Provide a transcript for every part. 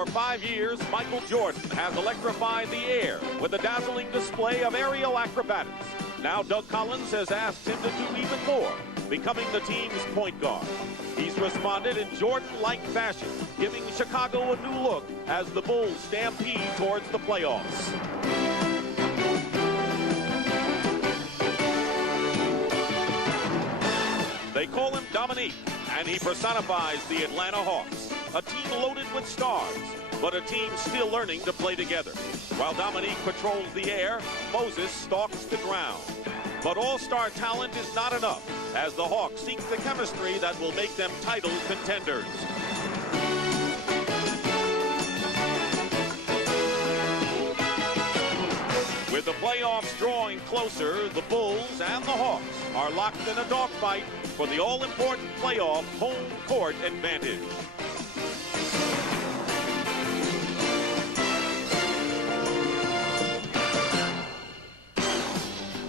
For 5 years, Michael Jordan has electrified the air with a dazzling display of aerial acrobatics. Now Doug Collins has asked him to do even more, becoming the team's point guard. He's responded in Jordan-like fashion, giving Chicago a new look as the Bulls stampede towards the playoffs. They call him Dominique, and he personifies the Atlanta Hawks, a team loaded with stars, but a team still learning to play together. While Dominique patrols the air, Moses stalks the ground. But all-star talent is not enough, as the Hawks seek the chemistry that will make them title contenders. With the playoffs drawing closer, the Bulls and the Hawks are locked in a dogfight for the all-important playoff home court advantage.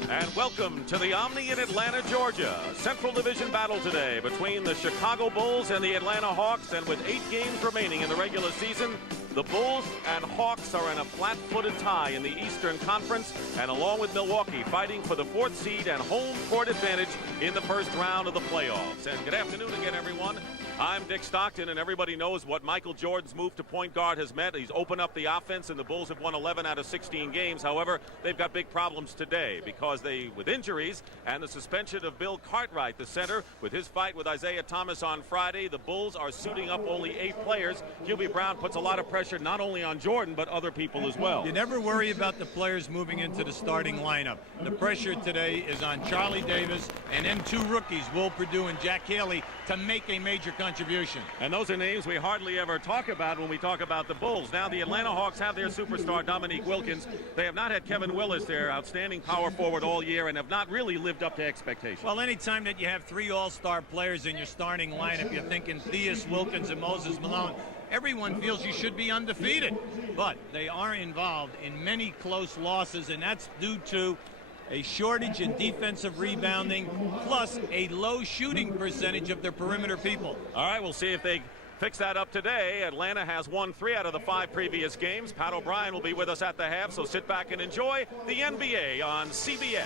And welcome to the Omni in Atlanta, Georgia. Central Division battle today between the Chicago Bulls and the Atlanta Hawks. And with 8 games remaining in the regular season, the Bulls and Hawks are in a flat-footed tie in the Eastern Conference, and along with Milwaukee, fighting for the 4th seed and home court advantage in the first round of the playoffs. And good afternoon again, everyone. I'm Dick Stockton, and everybody knows what Michael Jordan's move to point guard has meant. He's opened up the offense, and the Bulls have won 11 out of 16 games. However, they've got big problems today because with injuries and the suspension of Bill Cartwright, the center, with his fight with Isaiah Thomas on Friday, the Bulls are suiting up only 8 players. Hubie Brown puts a lot of pressure not only on Jordan, but other people as well. You never worry about the players moving into the starting lineup. The pressure today is on Charlie Davis and then 2 rookies, Will Perdue and Jack Haley, to make a major contribution. And those are names we hardly ever talk about when we talk about the Bulls. Now the Atlanta Hawks have their superstar Dominique Wilkins. They have not had Kevin Willis, their outstanding power forward, all year, and have not really lived up to expectations. Well, anytime that you have 3 all-star players in your starting lineup, you're thinking Theus, Wilkins, and Moses Malone. Everyone feels you should be undefeated, but they are involved in many close losses, and that's due to a shortage in defensive rebounding, plus a low shooting percentage of their perimeter people. All right, we'll see if they fix that up today. Atlanta has won 3 out of the 5 previous games. Pat O'Brien will be with us at the half, so sit back and enjoy the NBA on CBS.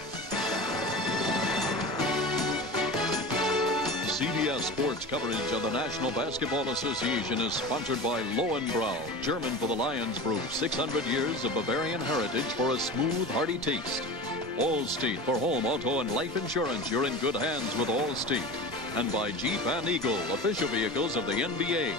CBS Sports coverage of the National Basketball Association is sponsored by Lowenbrau, German for the Lions Brew. 600 years of Bavarian heritage for a smooth, hearty taste. Allstate for home, auto, and life insurance. You're in good hands with Allstate. And by Jeep and Eagle, official vehicles of the NBA.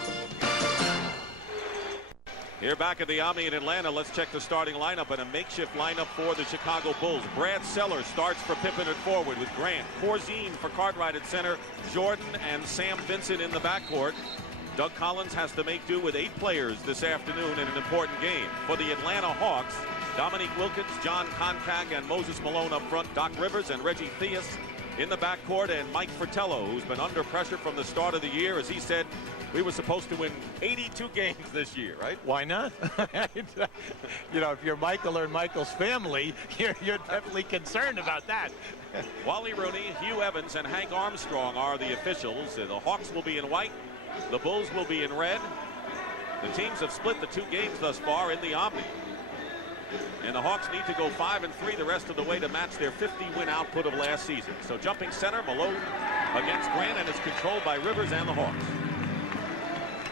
Here back at the Omni in Atlanta, let's check the starting lineup and a makeshift lineup for the Chicago Bulls. Brad Sellers starts for Pippen at forward with Grant. Corzine for Cartwright at center. Jordan and Sam Vincent in the backcourt. Doug Collins has to make do with 8 players this afternoon in an important game. For the Atlanta Hawks, Dominique Wilkins, John Koncak, and Moses Malone up front. Doc Rivers and Reggie Theus in the backcourt, and Mike Fratello, who's been under pressure from the start of the year. As he said, we were supposed to win 82 games this year, right? Why not? You know, if you're Michael or Michael's family, you're definitely concerned about that. Wally Rooney, Hugh Evans, and Hank Armstrong are the officials. The Hawks will be in white. The Bulls will be in red. The teams have split the 2 games thus far in the Omni. And the Hawks need to go 5-3 the rest of the way to match their 50-win output of last season. So jumping center, Malone against Grant, and is controlled by Rivers and the Hawks.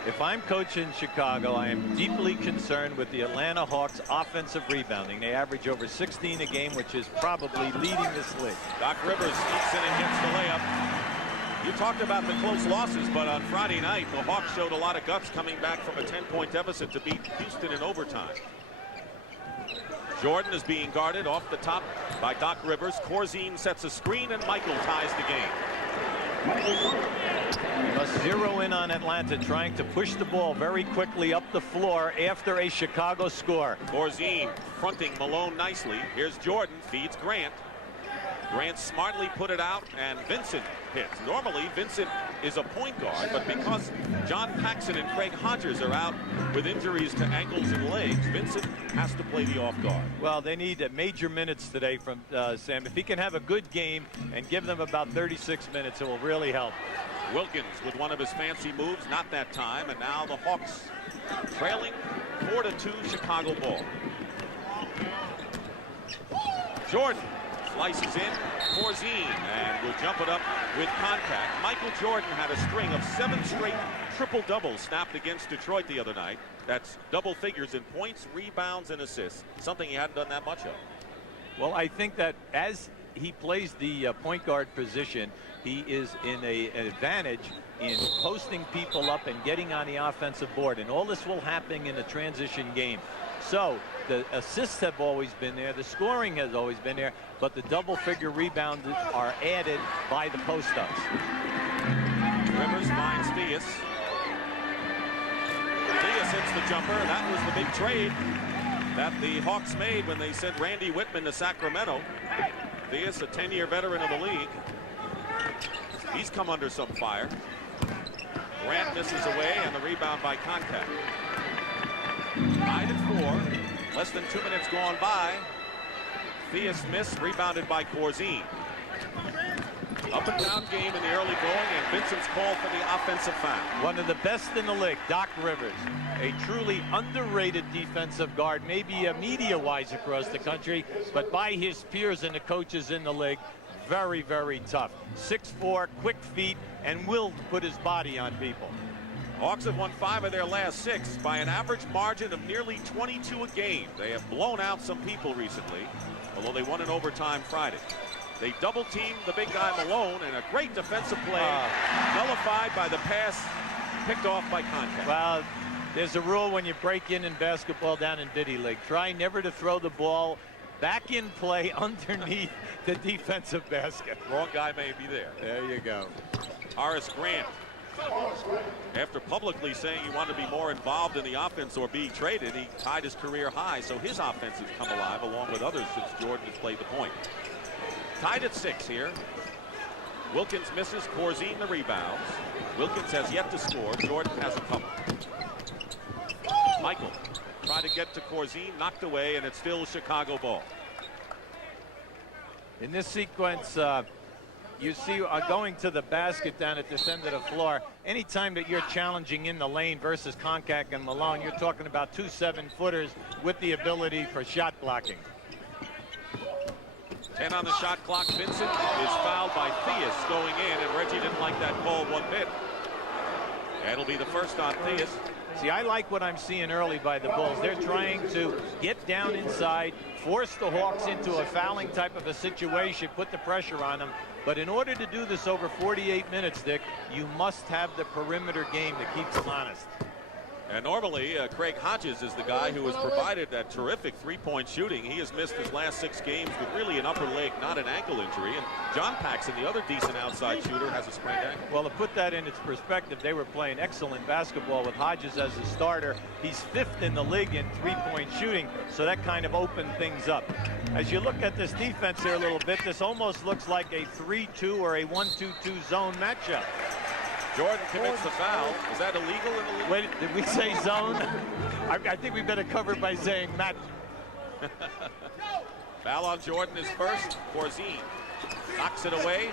If I'm coaching Chicago, I am deeply concerned with the Atlanta Hawks offensive rebounding. They average over 16 a game, which is probably leading this league. Doc Rivers sneaks in and gets the layup. You talked about the close losses, but on Friday night, the Hawks showed a lot of guts coming back from a 10-point deficit to beat Houston in overtime. Jordan is being guarded off the top by Doc Rivers. Corzine sets a screen, and Michael ties the game. We must zero in on Atlanta, trying to push the ball very quickly up the floor after a Chicago score. Corzine fronting Malone nicely. Here's Jordan, feeds Grant. Grant smartly put it out, and Vincent hits. Normally, Vincent is a point guard, but because John Paxson and Craig Hodges are out with injuries to ankles and legs, Vincent has to play the off guard. Well, they need major minutes today from Sam. If he can have a good game and give them about 36 minutes, it will really help. Wilkins with one of his fancy moves, not that time, and now the Hawks trailing 4-2 Chicago ball. Jordan slices in, Corzine, and will jump it up with contact. Michael Jordan had a string of 7 straight triple-doubles snapped against Detroit the other night. That's double figures in points, rebounds, and assists, something he hadn't done that much of. Well, I think that as he plays the point guard position, he is in an advantage in posting people up and getting on the offensive board, and all this will happen in a transition game. So the assists have always been there, the scoring has always been there, but the double figure rebounds are added by the post-ups. Rivers finds Theus. Theus hits the jumper. That was the big trade that the Hawks made when they sent Randy Whitman to Sacramento. Theus, a 10-year veteran of the league. He's come under some fire. Grant misses away, and the rebound by contact. Tied at 4. Less than 2 minutes gone by. Theus missed, rebounded by Corzine. Up and down game in the early going, and Vincent's called for the offensive foul. One of the best in the league, Doc Rivers, a truly underrated defensive guard, maybe media-wise across the country, but by his peers and the coaches in the league, very, very tough. 6'4", quick feet, and will put his body on people. Hawks have won 5 of their last 6 by an average margin of nearly 22 a game. They have blown out some people recently, although they won in overtime Friday. They double-teamed the big guy Malone, and a great defensive play nullified by the pass picked off by contact. Well, there's a rule when you break in basketball down in Biddy League. Try never to throw the ball back in play underneath the defensive basket. Wrong guy may be there. There you go. Horace Grant, after publicly saying he wanted to be more involved in the offense or be traded, he tied his career high, so his offense has come alive along with others since Jordan has played the point. Tied at 6 here. Wilkins misses, Corzine the rebounds. Wilkins has yet to score. Jordan has a couple. Michael tried to get to Corzine, knocked away, and it's still Chicago ball. In this sequence, you see going to the basket down at this end of the floor. Anytime that you're challenging in the lane versus Concac and Malone, you're talking about 2 7-footers with the ability for shot blocking. 10 on the shot clock. Vincent is fouled by Theus going in, and Reggie didn't like that call one bit. That'll be the first on Theus. See, I like what I'm seeing early by the Bulls. They're trying to get down inside, force the Hawks into a fouling type of a situation, put the pressure on them. But in order to do this over 48 minutes, Dick, you must have the perimeter game that keeps them honest. And normally, Craig Hodges is the guy who has provided that terrific three-point shooting. He has missed his last 6 games with really an upper leg, not an ankle injury. And John Paxson, the other decent outside shooter, has a sprained ankle. Well, to put that in its perspective, they were playing excellent basketball with Hodges as a starter. He's 5th in the league in three-point shooting, so that kind of opened things up. As you look at this defense here a little bit, this almost looks like a 3-2 or a 1-2-2 zone matchup. Jordan commits the foul. Is that illegal in the league? Wait, did we say zone? I think we better cover it by saying match. Foul on Jordan is first. Corzine knocks it away.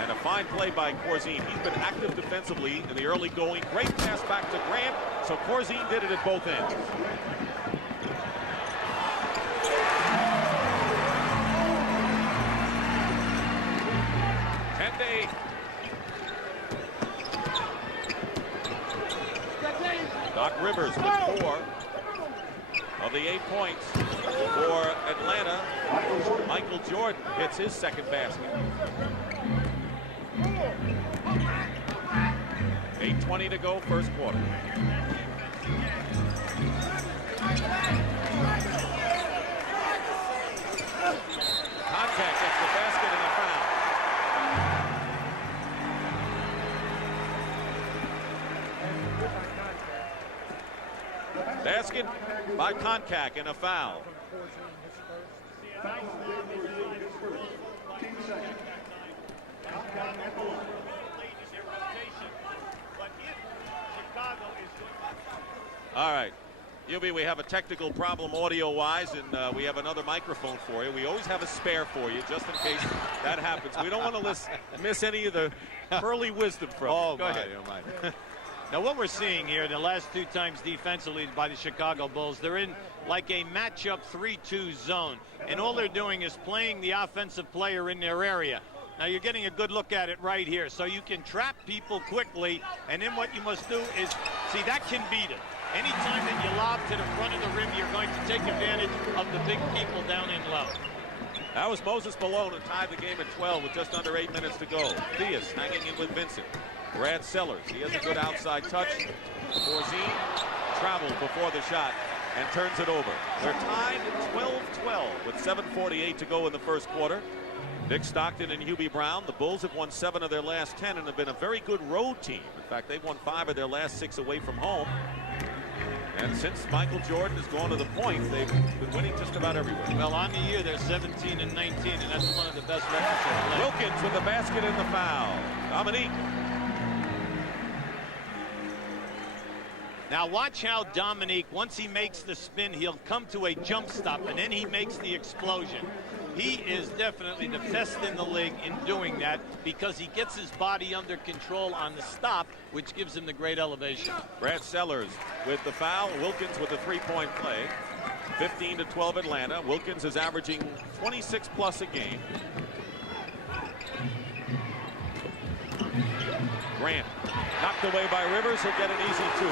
And a fine play by Corzine. He's been active defensively in the early going. Great pass back to Grant. So Corzine did it at both ends. Doc Rivers with 4 of the 8 points for Atlanta. Michael Jordan hits his second basket. 8:20 to go, first quarter. Contact gets the basket and a foul. Basket by Concac and a foul. All right. Hubie, we have a technical problem audio-wise, and we have another microphone for you. We always have a spare for you, just in case that happens. We don't want to miss any of the early wisdom from you. Oh, Go my, ahead. oh, my. Now, what we're seeing here, the last 2 times defensively by the Chicago Bulls, they're in like a matchup 3-2 zone, and all they're doing is playing the offensive player in their area. Now, you're getting a good look at it right here, so you can trap people quickly, and then what you must do is, see, that can beat it. Anytime that you lob to the front of the rim, you're going to take advantage of the big people down in low. That was Moses Malone, who tied the game at 12 with just under 8 minutes to go. Theus hanging in with Vincent. Brad Sellers, he has a good outside touch. Corzine traveled before the shot and turns it over. They're tied 12-12 with 7:48 to go in the first quarter. Nick Stockton and Hubie Brown, the Bulls have won 7 of their last 10 and have been a very good road team. In fact, they've won 5 of their last 6 away from home. And since Michael Jordan has gone to the point, they've been winning just about everywhere. Well, on the year, they're 17-19, and that's one of the best records they've played. Wilkins with the basket and the foul. Dominique. Now watch how Dominique, once he makes the spin, he'll come to a jump stop, and then he makes the explosion. He is definitely the best in the league in doing that because he gets his body under control on the stop, which gives him the great elevation. Brad Sellers with the foul. Wilkins with a three-point play. 15-12 Atlanta. Wilkins is averaging 26 plus a game. Grant knocked away by Rivers. He'll get an easy 2.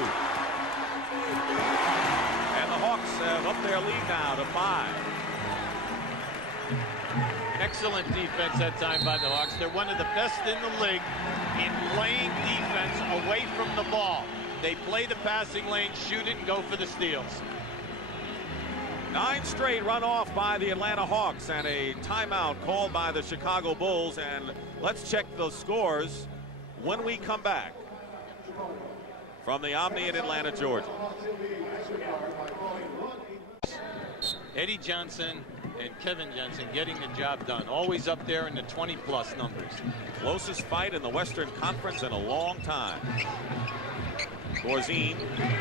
And the Hawks have up their lead now to 5. Excellent defense that time by the Hawks. They're one of the best in the league in playing defense away from the ball. They play the passing lane, shoot it, and go for the steals. 9 straight run off by the Atlanta Hawks, and a timeout called by the Chicago Bulls. And let's check those scores when we come back from the Omni in Atlanta, Georgia. Eddie Johnson and Kevin Johnson getting the job done. Always up there in the 20-plus numbers. Closest fight in the Western Conference in a long time. Corzine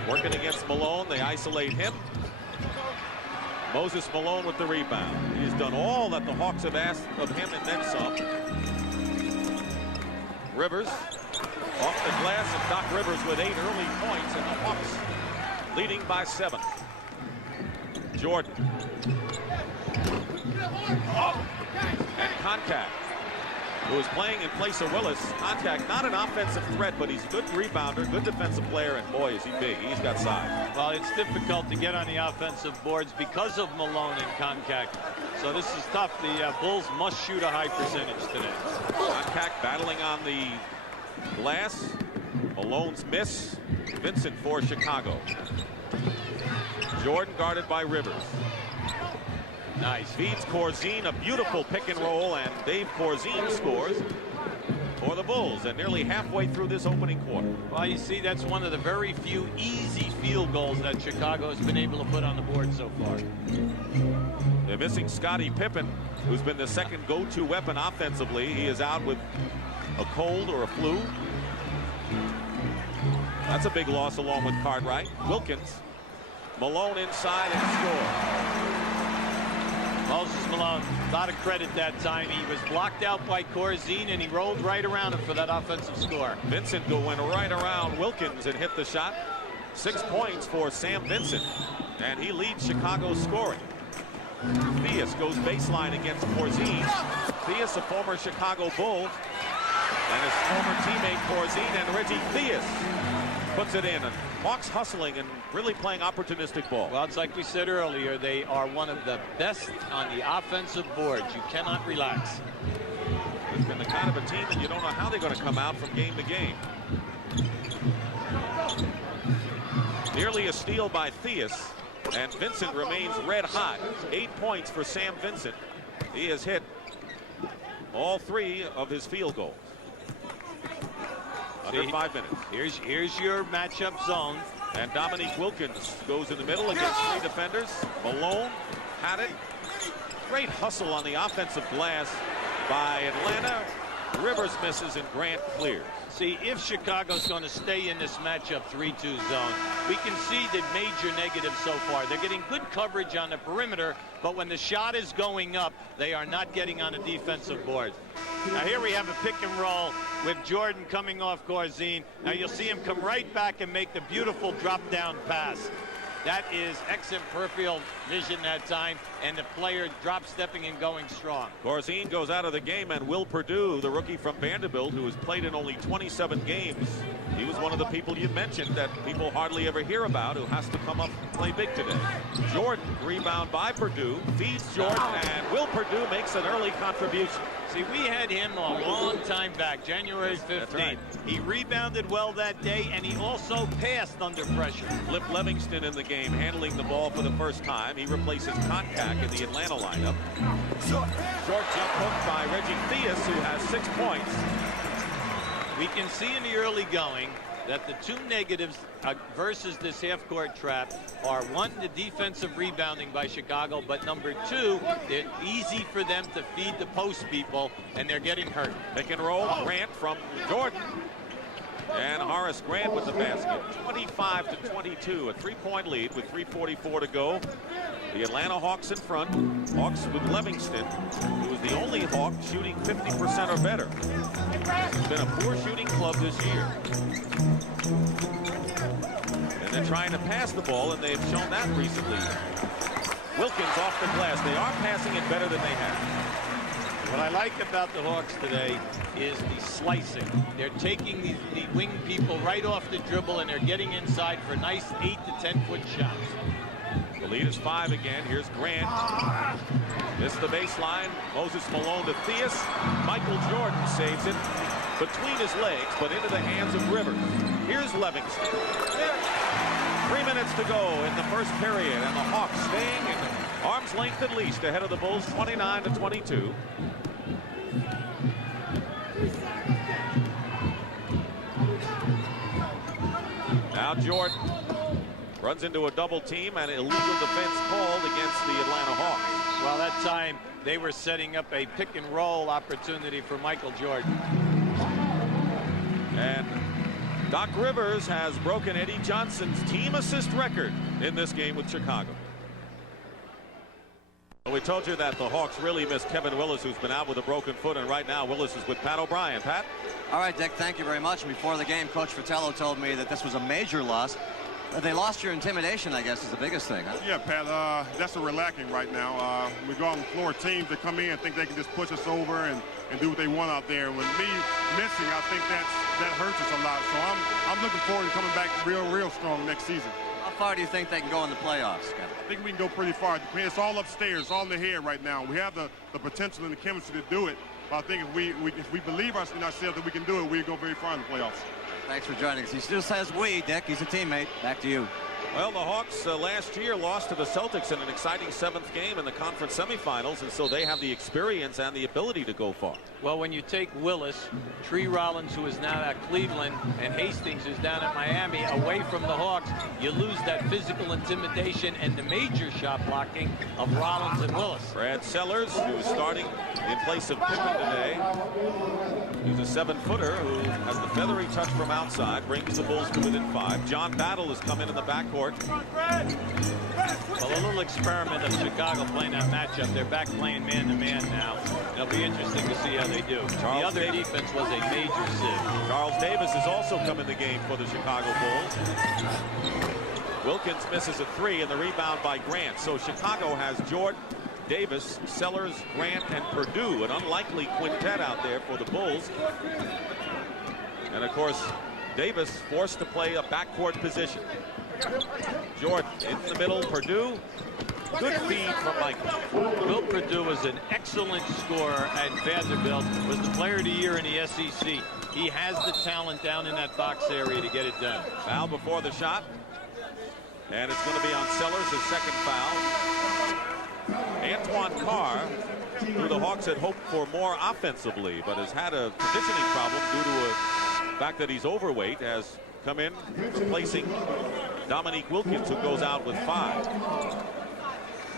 working against Malone. They isolate him. Moses Malone with the rebound. He's done all that the Hawks have asked of him and then some. Rivers off the glass, and Doc Rivers with 8 early points, and the Hawks leading by 7. Jordan. And Contact, who is playing in place of Willis. Contact, not an offensive threat, but he's a good rebounder, good defensive player, and boy, is he big. He's got size. Well, it's difficult to get on the offensive boards because of Malone and Contact. So this is tough. The Bulls must shoot a high percentage today. Contact battling on the glass. Malone's miss. Vincent for Chicago. Jordan guarded by Rivers. Nice. Feeds Corzine, a beautiful pick and roll, and Dave Corzine scores for the Bulls at nearly halfway through this opening quarter. Well, you see, that's one of the very few easy field goals that Chicago has been able to put on the board so far. They're missing Scottie Pippen, who's been the second go-to weapon offensively. He is out with a cold or a flu. That's a big loss along with Cartwright. Wilkins. Malone inside and score. Moses Malone, a lot of credit that time. He was blocked out by Corzine, and he rolled right around him for that offensive score. Vincent went right around Wilkins and hit the shot. 6 points for Sam Vincent, and he leads Chicago's scoring. Theus goes baseline against Corzine. Theus, a former Chicago Bull, and his former teammate Corzine, and Reggie Theus puts it in. And Hawks hustling and really playing opportunistic ball. Well, it's like we said earlier, they are one of the best on the offensive boards. You cannot relax. It's been the kind of a team that you don't know how they're going to come out from game to game. Nearly a steal by Theus, and Vincent remains red hot. 8 points for Sam Vincent. He has hit all 3 of his field goals. Under 5 minutes. Here's your matchup zone. And Dominique Wilkins goes in the middle against 3 defenders. Malone had it. Great hustle on the offensive glass by Atlanta. Rivers misses and Grant clears. See, if Chicago's going to stay in this matchup 3-2 zone, we can see the major negatives so far. They're getting good coverage on the perimeter, but when the shot is going up, they are not getting on the defensive board. Now here we have a pick and roll with Jordan coming off Corzine. Now you'll see him come right back and make the beautiful drop down pass. That is excellent peripheral vision that time, and the player drop stepping and going strong. Corzine goes out of the game, and Will Perdue, the rookie from Vanderbilt, who has played in only 27 games, he was one of the people you mentioned that people hardly ever hear about, who has to come up and play big today. Jordan, rebound by Perdue, feeds Jordan, and Will Perdue makes an early contribution. See, we had him a long time back, January 15th. Right. He rebounded well that day, and he also passed under pressure. Flip Livingston in the game, handling the ball for the first time. He replaces Konkak in the Atlanta lineup. Short jump hook by Reggie Theus, who has 6 points. We can see in the early going that the two negatives versus this half-court trap are, one, the defensive rebounding by Chicago, but number two, it's easy for them to feed the post people, and they're getting hurt. Pick and roll, Grant from Jordan. And Horace Grant with the basket, 25-22, a 3-point lead with 3:44 to go. The Atlanta Hawks in front. Hawks with Livingston, who is the only Hawk shooting 50% or better. It's been a poor shooting club this year. And they're trying to pass the ball, and they've shown that recently. Wilkins off the glass. They are passing it better than they have. What I like about the Hawks today is the slicing. They're taking the wing people right off the dribble, and they're getting inside for nice 8 to 10 foot shots. The lead is 5 again. Here's Grant. Missed the baseline. Moses Malone to Theus. Michael Jordan saves it between his legs, but into the hands of Rivers. Here's Livingston. 3 minutes to go in the first period, and the Hawks staying in arm's length at least ahead of the Bulls, 29-22. Now Jordan runs into a double team, and illegal defense called against the Atlanta Hawks. Well, that time they were setting up a pick and roll opportunity for Michael Jordan. And Doc Rivers has broken Eddie Johnson's team assist record in this game with Chicago. We told you that the Hawks really missed Kevin Willis, who's been out with a broken foot, and right now Willis is with Pat O'Brien. Pat? All right, Dick, thank you very much. Before the game, Coach Fratello told me that this was a major loss. They lost your intimidation, I guess, is the biggest thing, huh? Yeah, Pat, that's a lacking right now. We go on the floor, teams that come in and think they can just push us over and do what they want out there. With me missing, I think that hurts us a lot. So I'm looking forward to coming back real strong next season. How far do you think they can go in the playoffs, Kevin? I think we can go pretty far. It's all upstairs, all in the head right now. We have the potential and the chemistry to do it. But I think if we believe in ourselves that we can do it, we'll go very far in the playoffs. Thanks for joining us. He still says we, Dick. He's a teammate. Back to you. Well, the Hawks last year lost to the Celtics in an exciting 7th game in the conference semifinals, and so they have the experience and the ability to go far. Well, when you take Willis, Tree Rollins, who is now at Cleveland, and Hastings, who's down at Miami, away from the Hawks, you lose that physical intimidation and the major shot blocking of Rollins and Willis. Brad Sellers, who's starting in place of Pippen today. He's a 7-footer who has the feathery touch from outside, brings the Bulls to within 5. John Battle has come in the backcourt. Well, a little experiment of Chicago playing that matchup. They're back playing man-to-man now. It'll be interesting to see how they do. The other defense was a major sieve. Charles Davis has also come in the game for the Chicago Bulls. Wilkins misses a 3, and the rebound by Grant. So Chicago has Jordan, Davis, Sellers, Grant, and Perdue, an unlikely quintet out there for the Bulls. And of course, Davis forced to play a backcourt position. Jordan in the middle, Perdue. Good feed from Michael. Will Perdue was an excellent scorer at Vanderbilt, was the player of the year in the SEC. He has the talent down in that box area to get it done. Foul before the shot. And it's going to be on Sellers, his second foul. Antoine Carr, who the Hawks had hoped for more offensively, but has had a conditioning problem due to the fact that he's overweight, has come in replacing Dominique Wilkins, who goes out with 5.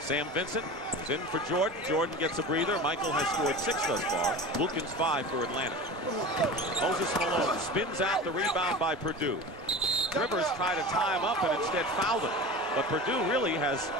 Sam Vincent It's in for Jordan. Jordan gets a breather. Michael has scored 6 thus far. Wilkins 5 for Atlanta. Moses Malone spins out the rebound by Purdue. Rivers tried to tie him up and instead fouled him. But Purdue really has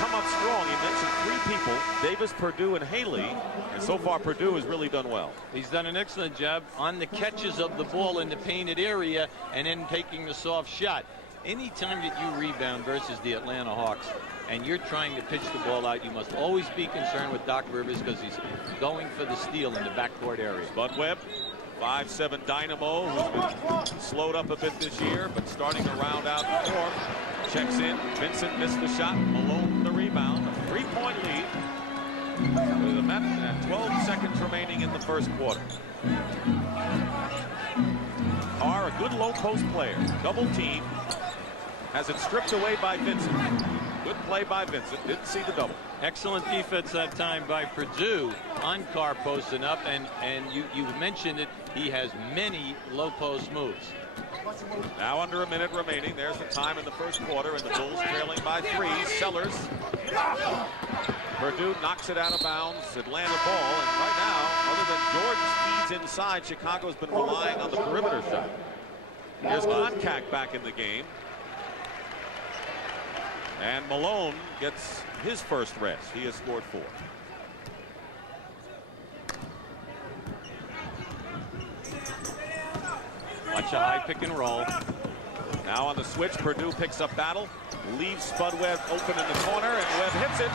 come up strong. He mentioned 3 people, Davis, Purdue, and Haley. And so far, Purdue has really done well. He's done an excellent job on the catches of the ball in the painted area and then taking the soft shot. Anytime that you rebound versus the Atlanta Hawks and you're trying to pitch the ball out, you must always be concerned with Doc Rivers because he's going for the steal in the backcourt area. Bud Webb, 5'7" dynamo, who's been slowed up a bit this year, but starting to round out the form. Checks in. Vincent missed the shot. Malone the rebound. A 3-point lead with a minute and 12 seconds remaining in the first quarter. Carr, a good low post player. Double team. Has it stripped away by Vincent. Good play by Vincent. Didn't see the double. Excellent defense that time by Purdue on Carr posting up, and you mentioned it. He has many low post moves. Now under a minute remaining. There's the time in the first quarter, and the Bulls trailing by 3. Sellers. Purdue knocks it out of bounds. Atlanta ball, and right now, other than Jordan's feeds inside, Chicago's been relying on the perimeter shot. Here's Koncak back in the game. And Malone gets his first rest. He has scored 4. Watch a high pick and roll. Now on the switch, Purdue picks up Battle, leaves Spud Webb open in the corner, and Webb hits it.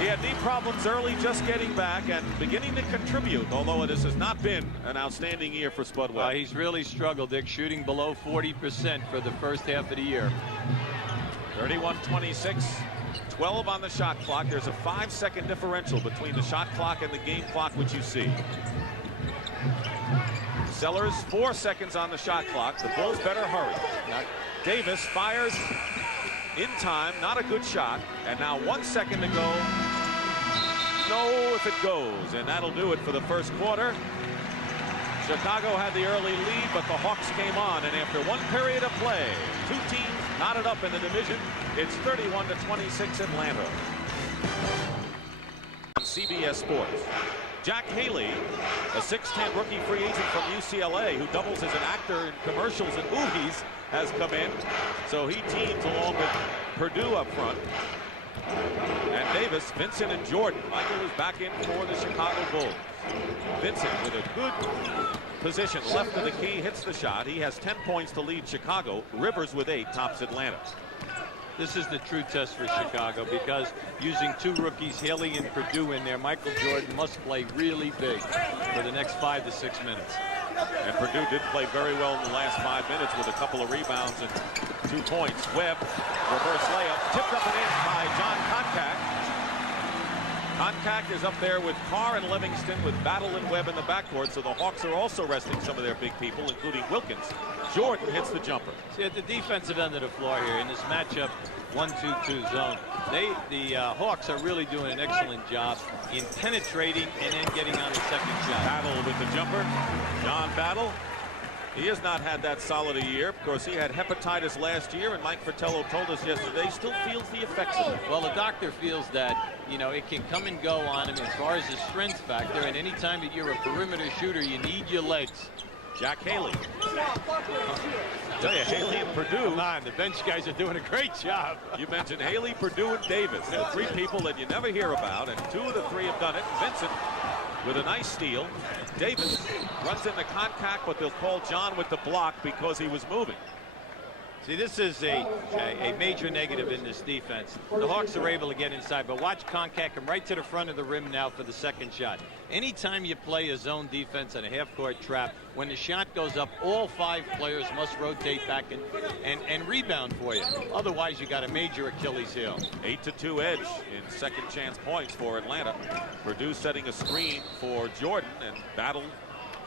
He had knee problems early, just getting back and beginning to contribute, although this has not been an outstanding year for Spud Webb. He's really struggled, Dick, shooting below 40% for the first half of the year. 31-26, 12 on the shot clock. There's a 5-second differential between the shot clock and the game clock, which you see. Sellers, 4 seconds on the shot clock. The Bulls better hurry. Davis fires in time, not a good shot, and now 1 second to go. No, if it goes, and that'll do it for the first quarter. Chicago had the early lead, but the Hawks came on, and after 1 period of play, 2 teams knotted up in the division. It's 31-26 Atlanta. On CBS Sports. Jack Haley, a 6'10" rookie free agent from UCLA who doubles as an actor in commercials and movies, has come in. So he teams along with Purdue up front. And Davis, Vincent, and Jordan. Michael is back in for the Chicago Bulls. Vincent with a good position left of the key, hits the shot. He has 10 points to lead Chicago. Rivers with 8 tops Atlanta. This is the true test for Chicago because using 2 rookies, Haley and Purdue in there, Michael Jordan must play really big for the next 5 to 6 minutes. And Purdue did play very well in the last 5 minutes with a couple of rebounds and 2 points. Webb, reverse layup, tipped up and in by John Koncak. Koncak is up there with Carr and Livingston with Battle and Webb in the backcourt, so the Hawks are also resting some of their big people, including Wilkins. Jordan hits the jumper. See, at the defensive end of the floor here in this matchup 1-2-2 zone, the Hawks are really doing an excellent job in penetrating and then getting on the second shot. Battle with the jumper. John Battle. He has not had that solid a year. Of course, he had hepatitis last year, and Mike Fratello told us yesterday he still feels the effects of it. Well, the doctor feels that, you know, it can come and go on him as far as the strength factor, and any time that you're a perimeter shooter, you need your legs. Jack Haley. Tell you, Haley and Purdue. Come on, the bench guys are doing a great job. You mentioned Haley, Purdue, and Davis. The 3 people that you never hear about, and 2 of the 3 have done it. Vincent with a nice steal. Davis runs into Koncak, but they'll call John with the block because he was moving. See, this is a major negative in this defense. The Hawks are able to get inside, but watch Koncak come right to the front of the rim now for the second shot. Anytime you play a zone defense and a half-court trap, when the shot goes up, all 5 players must rotate back and rebound for you. Otherwise, you got a major Achilles heel. 8-2 edge in second chance points for Atlanta. Purdue setting a screen for Jordan, and Battle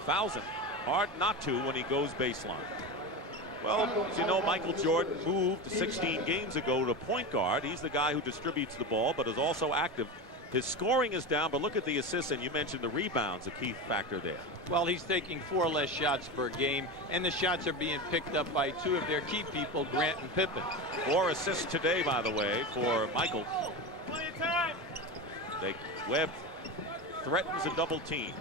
fouls him. Hard not to when he goes baseline. Well, as you know, Michael Jordan moved 16 games ago to point guard. He's the guy who distributes the ball, but is also active. His scoring is down, but look at the assists, and you mentioned the rebounds, a key factor there. Well, he's taking 4 less shots per game, and the shots are being picked up by 2 of their key people, Grant and Pippen. 4 assists today, by the way, for Michael. Webb threatens a double team.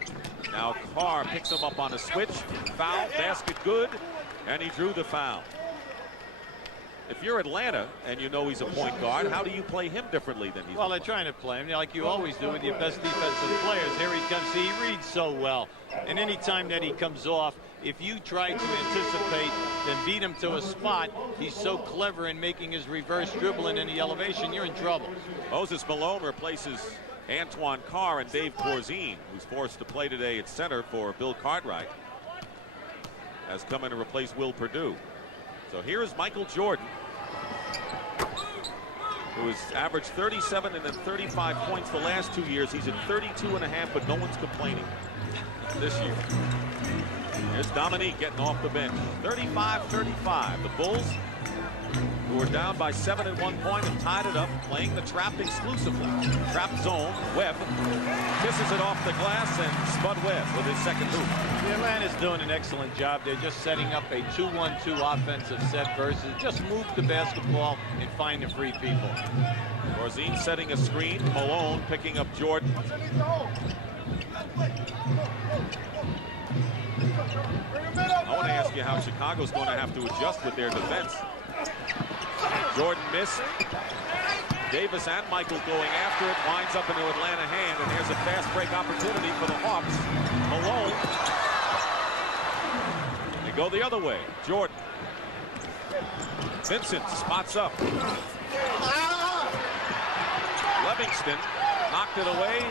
Now Carr picks him up on a switch. Foul, basket good, and he drew the foul. If you're Atlanta and you know he's a point guard, how do you play him differently than he's? Well, they're trying to play him like you always do with your best defensive players. Here he comes. See, he reads so well. And any time that he comes off, if you try to anticipate and beat him to a spot, he's so clever in making his reverse dribble and in the elevation, you're in trouble. Moses Malone replaces Antoine Carr and Dave Corzine, who's forced to play today at center for Bill Cartwright, has come in to replace Will Perdue. So here is Michael Jordan, who has averaged 37 and then 35 points the last 2 years. He's at 32.5, but no one's complaining this year. Here's Dominique getting off the bench. 35-35. The Bulls, who are down by 7 at one point, have tied it up, playing the trap exclusively. Trap zone. Webb kisses it off the glass, and Spud Webb with his second hoop. The Atlanta's doing an excellent job. They're just setting up a 2-1-2 offensive set versus just move the basketball and find the free people. Corzine setting a screen. Malone picking up Jordan. I want to ask you how Chicago's going to have to adjust with their defense. Jordan missed. Davis and Michael going after it. Winds up into Atlanta hand, and here's a fast break opportunity for the Hawks. Malone. They go the other way. Jordan. Vincent spots up. Livingston knocked it away.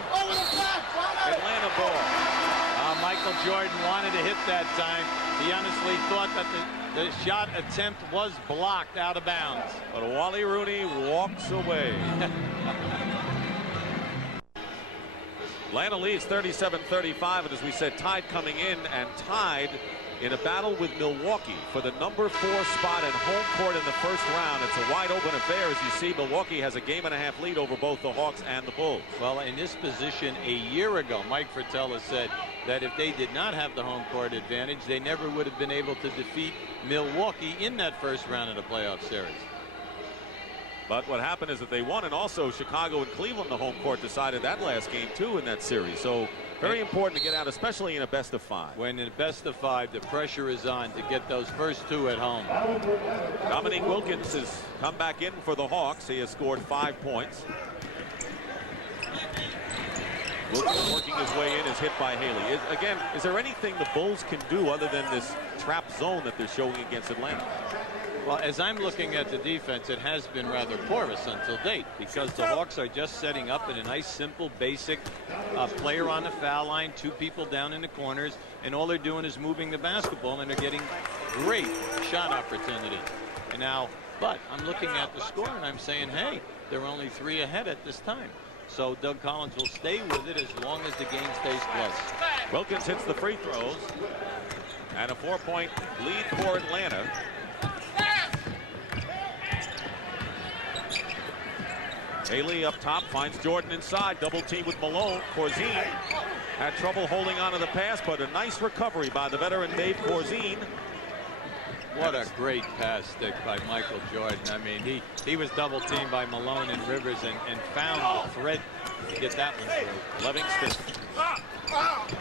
Atlanta ball. Michael Jordan wanted to hit that time. He honestly thought that the shot attempt was blocked out of bounds. But Wally Rooney walks away. Atlanta leads 37-35, and as we said, tied coming in and tied in a battle with Milwaukee for the #4 spot and home court in the first round. It's a wide open affair. As you see, Milwaukee has a game-and-a-half lead over both the Hawks and the Bulls. Well, in this position a year ago, Mike Fratello said that if they did not have the home court advantage, they never would have been able to defeat Milwaukee in that first round of the playoff series. But what happened is that they won, and also Chicago and Cleveland, the home court, decided that last game too in that series. So very important to get out, especially in a best-of-5. When in a best-of-5, the pressure is on to get those first two at home. Dominique Wilkins has come back in for the Hawks. He has scored 5 points. Wilkins working his way in is hit by Haley. Again, is there anything the Bulls can do other than this trap zone that they're showing against Atlanta? Well, as I'm looking at the defense, it has been rather porous until date because the Hawks are just setting up in a nice, simple, basic player on the foul line, 2 people down in the corners, and all they're doing is moving the basketball, and they're getting great shot opportunity. And now, but I'm looking at the score, and I'm saying, hey, they're only 3 ahead at this time. So Doug Collins will stay with it as long as the game stays close. Wilkins hits the free throws, and a 4-point lead for Atlanta. Haley up top finds Jordan inside. Double team with Malone. Corzine had trouble holding on to the pass, but a nice recovery by the veteran Dave Corzine. What a great pass stick by Michael Jordan. I mean, he was double teamed by Malone and Rivers and found the thread to get that one through. Livingston.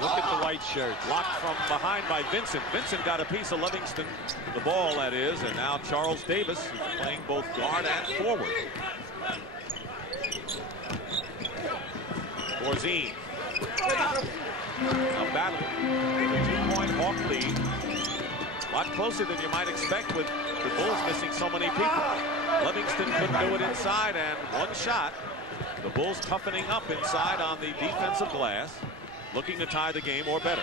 Look at the white shirt. Blocked from behind by Vincent. Vincent got a piece of Livingston. The ball, that is. And now Charles Davis is playing both guard and forward. Corzine. A battle. 2-point Hawk lead. A lot closer than you might expect with the Bulls missing so many people. Livingston couldn't do it inside, and one shot. The Bulls toughening up inside on the defensive glass, looking to tie the game or better.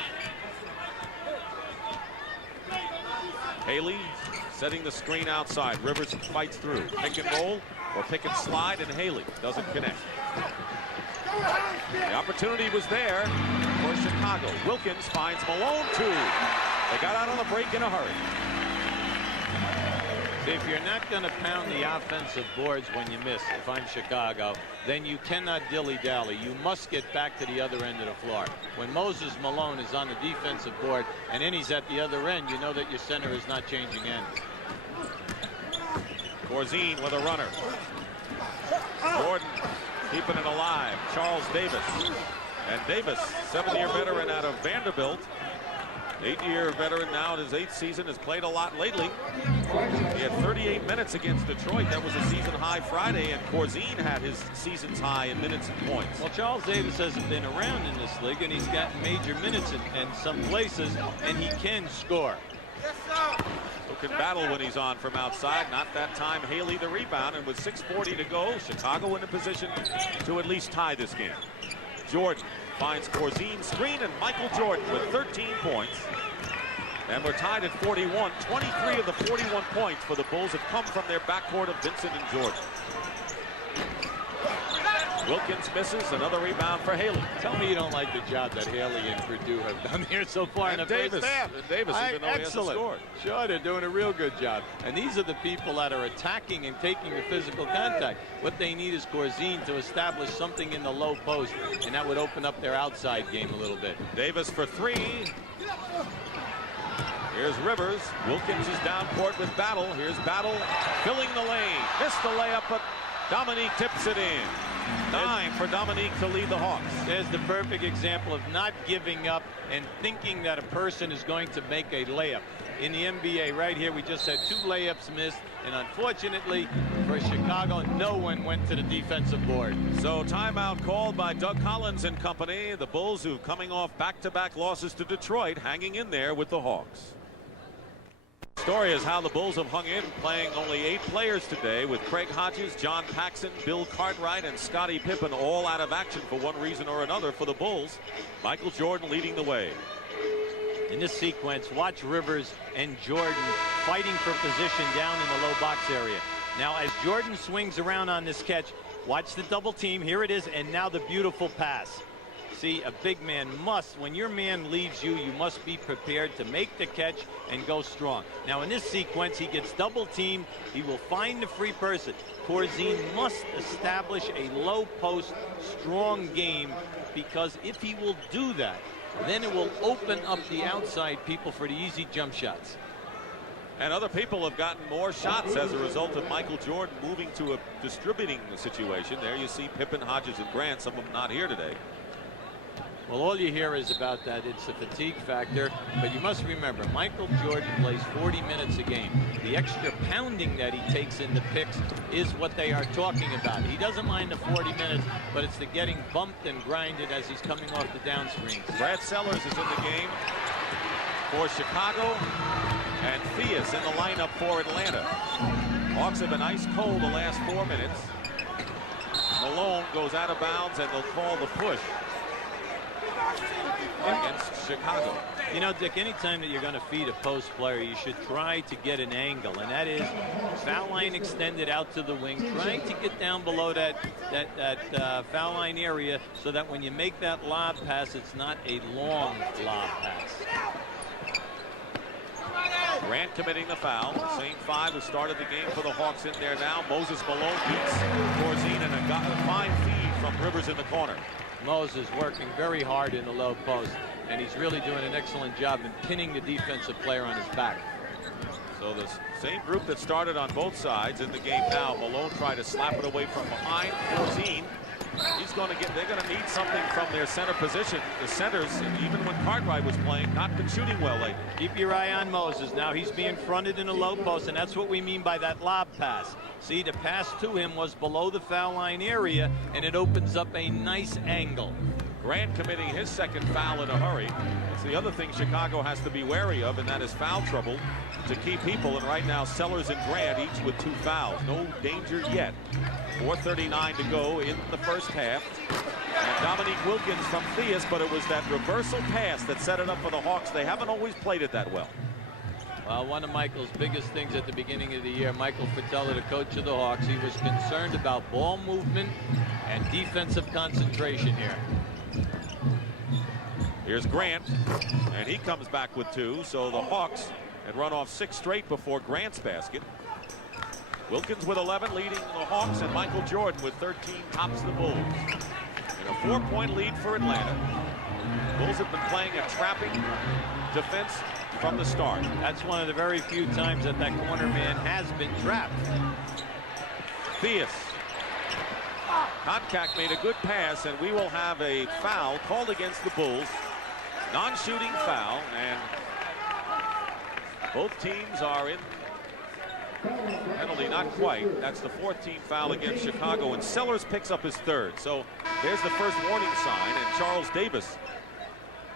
Haley setting the screen outside. Rivers fights through. Pick and roll or pick and slide, and Haley doesn't connect. The opportunity was there for Chicago. Wilkins finds Malone too. They got out on the break in a hurry. See, if you're not going to pound the offensive boards when you miss, if I'm Chicago, then you cannot dilly-dally. You must get back to the other end of the floor. When Moses Malone is on the defensive board and then he's at the other end, you know that your center is not changing ends. Corzine with a runner. Jordan keeping it alive. Charles Davis. And Davis, 7-year veteran out of Vanderbilt. 8-year veteran now in his 8th season, has played a lot lately. He had 38 minutes against Detroit. That was a season high Friday, and Corzine had his season's high in minutes and points. Well, Charles Davis hasn't been around in this league, and he's gotten major minutes in some places, and he can score. Who can battle when he's on from outside. Not that time. Haley the rebound, and with 6:40 to go, Chicago in a position to at least tie this game. Jordan finds Corzine's screen, and Michael Jordan with 13 points. And we're tied at 41. 23 of the 41 points for the Bulls have come from their backcourt of Vincent and Jordan. Wilkins misses. Another rebound for Haley. Tell me you don't like the job that Haley and Purdue have done here so far in the first half. And Davis, even though he hasn't scored. Sure, they're doing a real good job. And these are the people that are attacking and taking the physical contact. What they need is Corzine to establish something in the low post, and that would open up their outside game a little bit. Davis for 3. Here's Rivers. Wilkins is down court with Battle. Here's Battle filling the lane. Missed the layup, but Dominique tips it in. 9 for Dominique to lead the Hawks. There's the perfect example of not giving up and thinking that a person is going to make a layup. In the NBA right here, we just had 2 layups missed, and unfortunately for Chicago, no one went to the defensive board. So timeout called by Doug Collins and company. The Bulls, who coming off back-to-back losses to Detroit, hanging in there with the Hawks. Story is how the Bulls have hung in, playing only 8 players today, with Craig Hodges, John Paxson, Bill Cartwright, and Scottie Pippen all out of action for one reason or another for the Bulls. Michael Jordan leading the way. In this sequence, watch Rivers and Jordan fighting for position down in the low box area. Now, as Jordan swings around on this catch, watch the double team. Here it is, and now the beautiful pass. See, a big man must, when your man leaves you, you must be prepared to make the catch and go strong. Now, in this sequence, he gets double teamed. He will find the free person. Corzine must establish a low post, strong game, because if he will do that, then it will open up the outside people for the easy jump shots. And other people have gotten more shots as a result of Michael Jordan moving to a distributing situation. There you see Pippen, Hodges, and Grant, some of them not here today. Well, all you hear is about that. It's a fatigue factor. But you must remember, Michael Jordan plays 40 minutes a game. The extra pounding that he takes in the picks is what they are talking about. He doesn't mind the 40 minutes, but it's the getting bumped and grinded as he's coming off the down screens. Brad Sellers is in the game for Chicago, and Theus in the lineup for Atlanta. Hawks have been ice cold the last 4 minutes. Malone goes out of bounds, and they'll call the push against Chicago. You know, Dick, anytime that you're going to feed a post player, you should try to get an angle, and that is foul line extended out to the wing, trying to get down below that foul line area so that when you make that lob pass, it's not a long lob pass. Grant committing the foul. Same 5 who started the game for the Hawks in there now. Moses Malone beats Corzine, and a fine feed from Rivers in the corner. Moses working very hard in the low post, and he's really doing an excellent job in pinning the defensive player on his back. So the same group that started on both sides in the game now. Malone tried to slap it away from behind. Corzine, they're going to need something from their center position. The centers, even when Cartwright was playing, not been shooting well lately. Keep your eye on Moses. Now he's being fronted in the low post, and that's what we mean by that lob pass. See, the pass to him was below the foul line area, and it opens up a nice angle. Grant committing his second foul in a hurry. That's the other thing Chicago has to be wary of, and that is foul trouble to key people. And right now, Sellers and Grant each with 2 fouls. No danger yet. 4:39 to go in the first half. And Dominique Wilkins from Theus, but it was that reversal pass that set it up for the Hawks. They haven't always played it that well. Well, one of Michael's biggest things at the beginning of the year, Michael Fratello, the coach of the Hawks, he was concerned about ball movement and defensive concentration here. Here's Grant, and he comes back with 2. So the Hawks had run off 6 straight before Grant's basket. Wilkins with 11 leading the Hawks, and Michael Jordan with 13 tops the Bulls. And a 4-point lead for Atlanta. Bulls have been playing a trapping defense from the start. That's one of the very few times that corner man has been trapped. Theus Koncak made a good pass, and we will have a foul called against the Bulls. Non-shooting foul, and both teams are in penalty, not quite. That's the 4th team foul against Chicago, and Sellers picks up his 3rd. So there's the first warning sign, and Charles Davis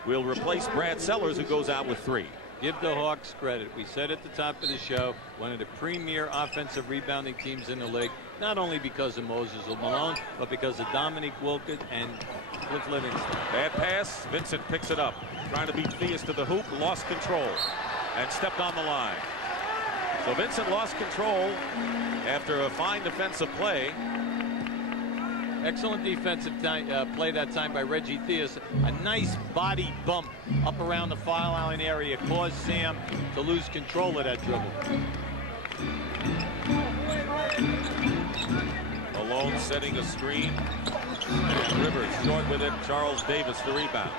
will replace Brad Sellers, who goes out with 3. Give the Hawks credit. We said at the top of the show, one of the premier offensive rebounding teams in the league, not only because of Moses Malone, but because of Dominique Wilkins and Cliff Livingston. Bad pass. Vincent picks it up. Trying to beat Theus to the hoop. Lost control and stepped on the line. So Vincent lost control after a fine defensive play. Excellent defensive play that time by Reggie Theus. A nice body bump up around the foul line area caused Sam to lose control of that dribble. Malone setting a screen. Rivers short with it. Charles Davis the rebound.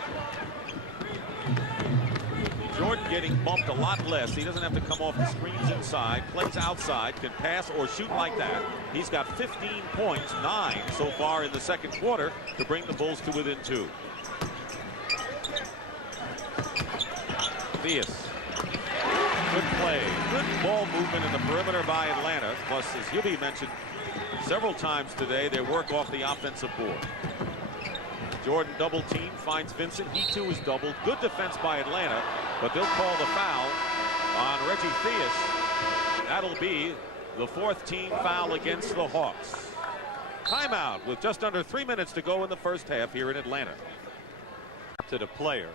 Jordan getting bumped a lot less. He doesn't have to come off the screens inside. Plays outside, can pass or shoot like that. He's got 15 points, 9 so far in the second quarter to bring the Bulls to within 2. Theus. Good play. Good ball movement in the perimeter by Atlanta. Plus, as Hubie mentioned several times today, their work off the offensive board. Jordan double team, finds Vincent. He too is doubled. Good defense by Atlanta, but they'll call the foul on Reggie Theus. That'll be the 4th team foul against the Hawks. Timeout with just under 3 minutes to go in the first half here in Atlanta. To the player.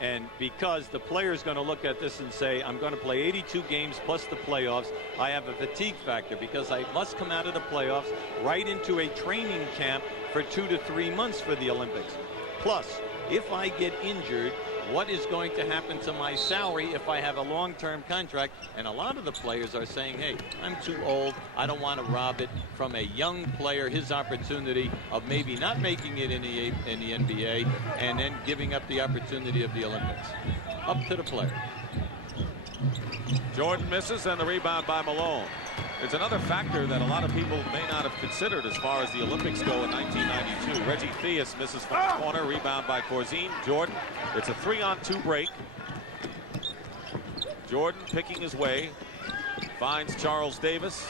And because the player is going to look at this and say, I'm going to play 82 games plus the playoffs, I have a fatigue factor because I must come out of the playoffs right into a training camp for 2 to 3 months for the Olympics. Plus, if I get injured, what is going to happen to my salary if I have a long-term contract? And a lot of the players are saying, hey, I'm too old. I don't want to rob it from a young player, his opportunity of maybe not making it in the NBA and then giving up the opportunity of the Olympics. Up to the player. Jordan misses, and the rebound by Malone. It's another factor that a lot of people may not have considered as far as the Olympics go in 1992. Reggie Theus misses from the corner. Rebound by Corzine. Jordan. It's a 3-on-2 break. Jordan picking his way. Finds Charles Davis.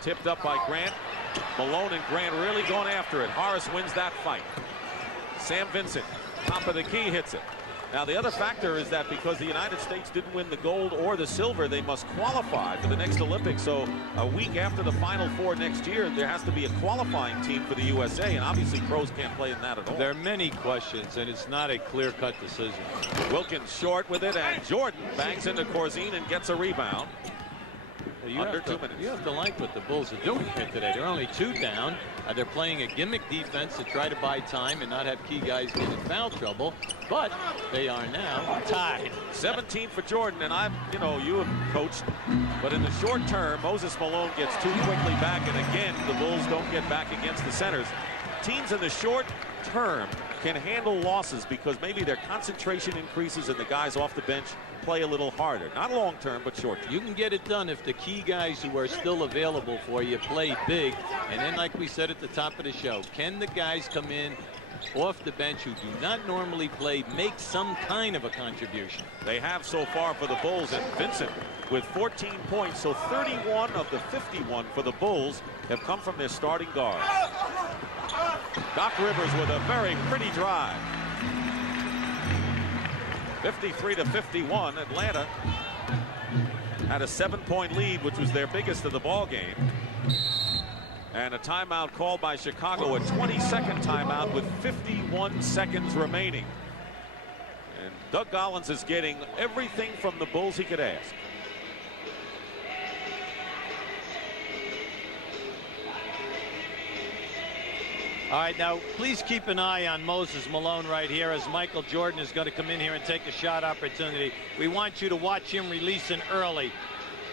Tipped up by Grant. Malone and Grant really going after it. Horace wins that fight. Sam Vincent, top of the key, hits it. Now, the other factor is that because the United States didn't win the gold or the silver, they must qualify for the next Olympics. So a week after the Final Four next year, there has to be a qualifying team for the USA, and obviously pros can't play in that at all. There are many questions, and it's not a clear-cut decision. Wilkins short with it, and Jordan bangs into Corzine and gets a rebound. Under 2 minutes. You have to like what the Bulls are doing here today. They're only 2 down. They're playing a gimmick defense to try to buy time and not have key guys get in foul trouble. But they are now tied. 17 for Jordan, and you have coached, but in the short term, Moses Malone gets too quickly back, and again, the Bulls don't get back against the centers. Teams in the short term can handle losses because maybe their concentration increases and the guys off the bench play a little harder. Not long term, but short term. You can get it done if the key guys who are still available for you play big. And then, like we said at the top of the show, can the guys come in off the bench who do not normally play make some kind of a contribution? They have so far for the Bulls, and Vincent with 14 points. So 31 of the 51 for the Bulls have come from their starting guard. Doc Rivers with a very pretty drive. 53-51. Atlanta had a 7-point lead, which was their biggest of the ball game. And a timeout called by Chicago, a 20-second timeout with 51 seconds remaining. And Doug Collins is getting everything from the Bulls he could ask. All right, now please keep an eye on Moses Malone right here as Michael Jordan is going to come in here and take a shot opportunity. We want you to watch him releasing early.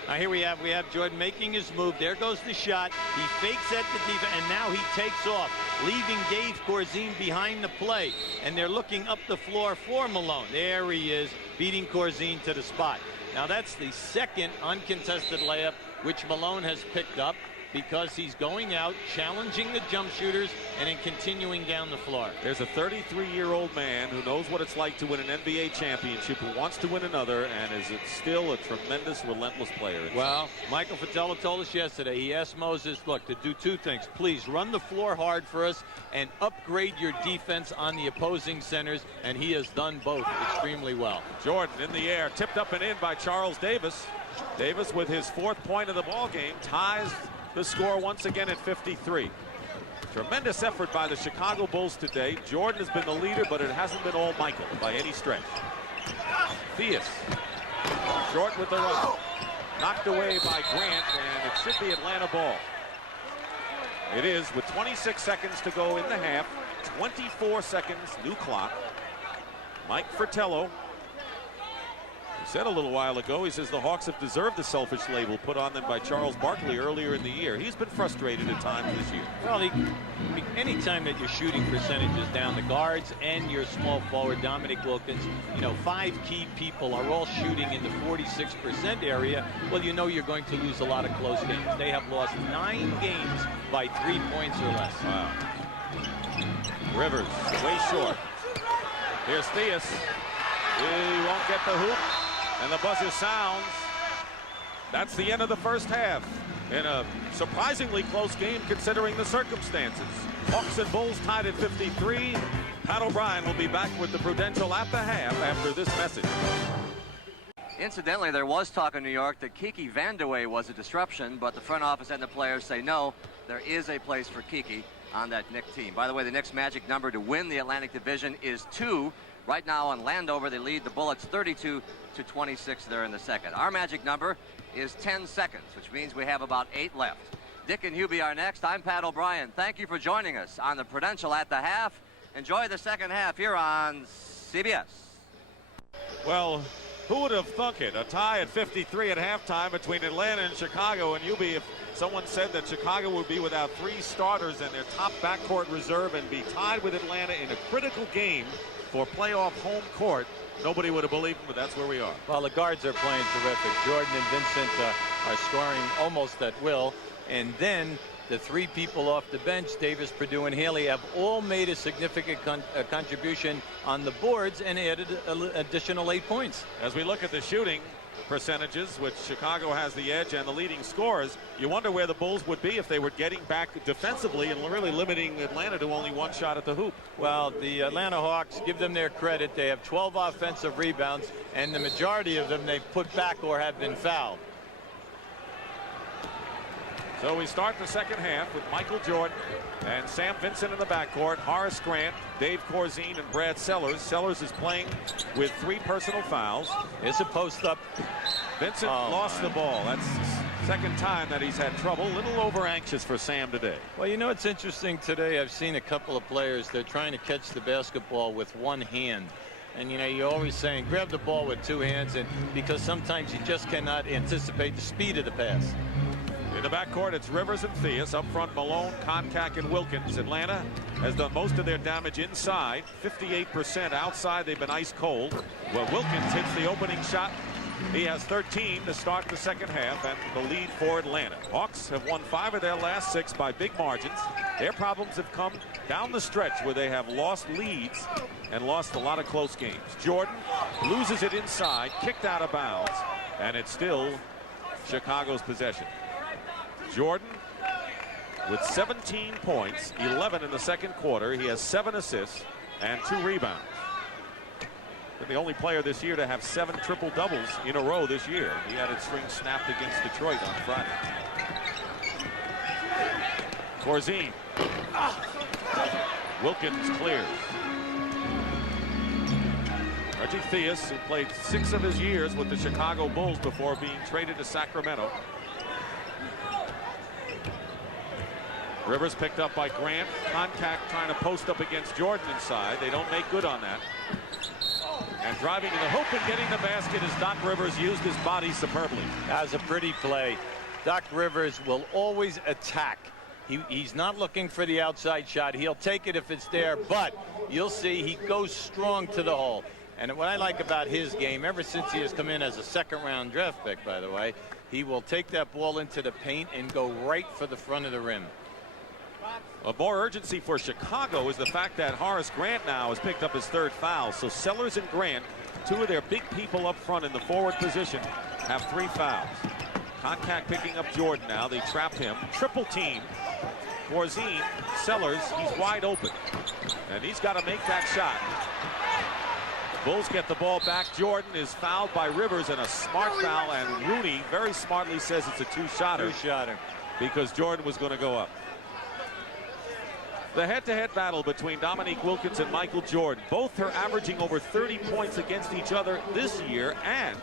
Now here we have Jordan making his move. There goes the shot. He fakes at the defense, and now he takes off, leaving Dave Corzine behind the play. And they're looking up the floor for Malone. There he is, beating Corzine to the spot. Now that's the second uncontested layup which Malone has picked up. because he's going out, challenging the jump shooters, and then continuing down the floor. There's a 33-year-old man who knows what it's like to win an NBA championship, who wants to win another, and is still a tremendous, relentless player. Well, Michael Fratello told us yesterday, he asked Moses, look, to do two things. Please run the floor hard for us and upgrade your defense on the opposing centers, and he has done both extremely well. Jordan in the air, tipped up and in by Charles Davis. Davis, with his 4th point of the ball game, ties the score once again at 53. Tremendous effort by the Chicago Bulls today. Jordan has been the leader, but it hasn't been all Michael by any stretch. Theus, short with the run. Knocked away by Grant, and it should be Atlanta ball. It is, with 26 seconds to go in the half. 24 seconds, new clock. Mike Fratello. He said a little while ago, he says the Hawks have deserved the selfish label put on them by Charles Barkley earlier in the year. He's been frustrated at times this year. Well, anytime that your shooting percentage is down, the guards and your small forward, Dominique Wilkins, 5 key people are all shooting in the 46% area. Well, you're going to lose a lot of close games. They have lost 9 games by 3 points or less. Wow. Rivers, way short. Here's Theus. He won't get the hoop. And the buzzer sounds. That's the end of the first half in a surprisingly close game considering the circumstances. Hawks and Bulls tied at 53. Pat O'Brien will be back with the Prudential at the half after this message. Incidentally, there was talk in New York that Kiki Vandeweghe was a disruption, but the front office and the players say no, there is a place for Kiki on that Knicks team. By the way, the Knicks' magic number to win the Atlantic Division is 2. Right now on Landover, they lead the Bullets 32-26 there in the second. Our magic number is 10 seconds, which means we have about 8 left. Dick and Hubie are next. I'm Pat O'Brien. Thank you for joining us on the Prudential at the half. Enjoy the second half here on CBS. Well, who would have thunk it? A tie at 53 at halftime between Atlanta and Chicago. And Hubie, if someone said that Chicago would be without 3 starters and their top backcourt reserve and be tied with Atlanta in a critical game for playoff home court, nobody would have believed him, but that's where we are. Well, the guards are playing terrific. Jordan and Vincent are scoring almost at will. And then the 3 people off the bench, Davis, Perdue, and Haley, have all made a significant contribution on the boards and added an additional 8 points. As we look at the shooting percentages, which Chicago has the edge, and the leading scorers, you wonder where the Bulls would be if they were getting back defensively and really limiting Atlanta to only 1 shot at the hoop. Well, the Atlanta Hawks, give them their credit. They have 12 offensive rebounds, and the majority of them they've put back or have been fouled. So we start the second half with Michael Jordan and Sam Vincent in the backcourt, Horace Grant, Dave Corzine, and Brad Sellers. Sellers is playing with 3 personal fouls. It's a post-up. Vincent lost the ball. That's the second time that he's had trouble. A little over-anxious for Sam today. Well, it's interesting today. I've seen a couple of players. They're trying to catch the basketball with 1 hand. And, you're always saying, grab the ball with 2 hands, and because sometimes you just cannot anticipate the speed of the pass. In the backcourt, it's Rivers and Theus. Up front, Malone, Koncak, and Wilkins. Atlanta has done most of their damage inside. 58% outside. They've been ice cold. Well, Wilkins hits the opening shot. He has 13 to start the second half, and the lead for Atlanta. Hawks have won 5 of their last 6 by big margins. Their problems have come down the stretch where they have lost leads and lost a lot of close games. Jordan loses it inside, kicked out of bounds, and it's still Chicago's possession. Jordan with 17 points, 11 in the second quarter. He has 7 assists and 2 rebounds. Been the only player this year to have 7 triple-doubles in a row this year. He had his string snapped against Detroit on Friday. Corzine. Wilkins clears. Reggie Theus, who played 6 of his years with the Chicago Bulls before being traded to Sacramento. Rivers picked up by Grant. Koncak trying to post up against Jordan inside. They don't make good on that. And driving to the hoop and getting the basket as Doc Rivers used his body superbly. That was a pretty play. Doc Rivers will always attack. He's not looking for the outside shot. He'll take it if it's there, but you'll see he goes strong to the hole. And what I like about his game, ever since he has come in as a second-round draft pick, by the way, he will take that ball into the paint and go right for the front of the rim. Of more urgency for Chicago is the fact that Horace Grant now has picked up his 3rd foul. So Sellers and Grant, 2 of their big people up front in the forward position, have 3 fouls. Koncak picking up Jordan now. They trap him. Triple team. Porzine, Sellers, he's wide open. And he's got to make that shot. Bulls get the ball back. Jordan is fouled by Rivers, and a smart foul, and Rooney very smartly says it's a 2-shotter. 2-shotter. Because Jordan was going to go up. The head-to-head battle between Dominique Wilkins and Michael Jordan. Both are averaging over 30 points against each other this year and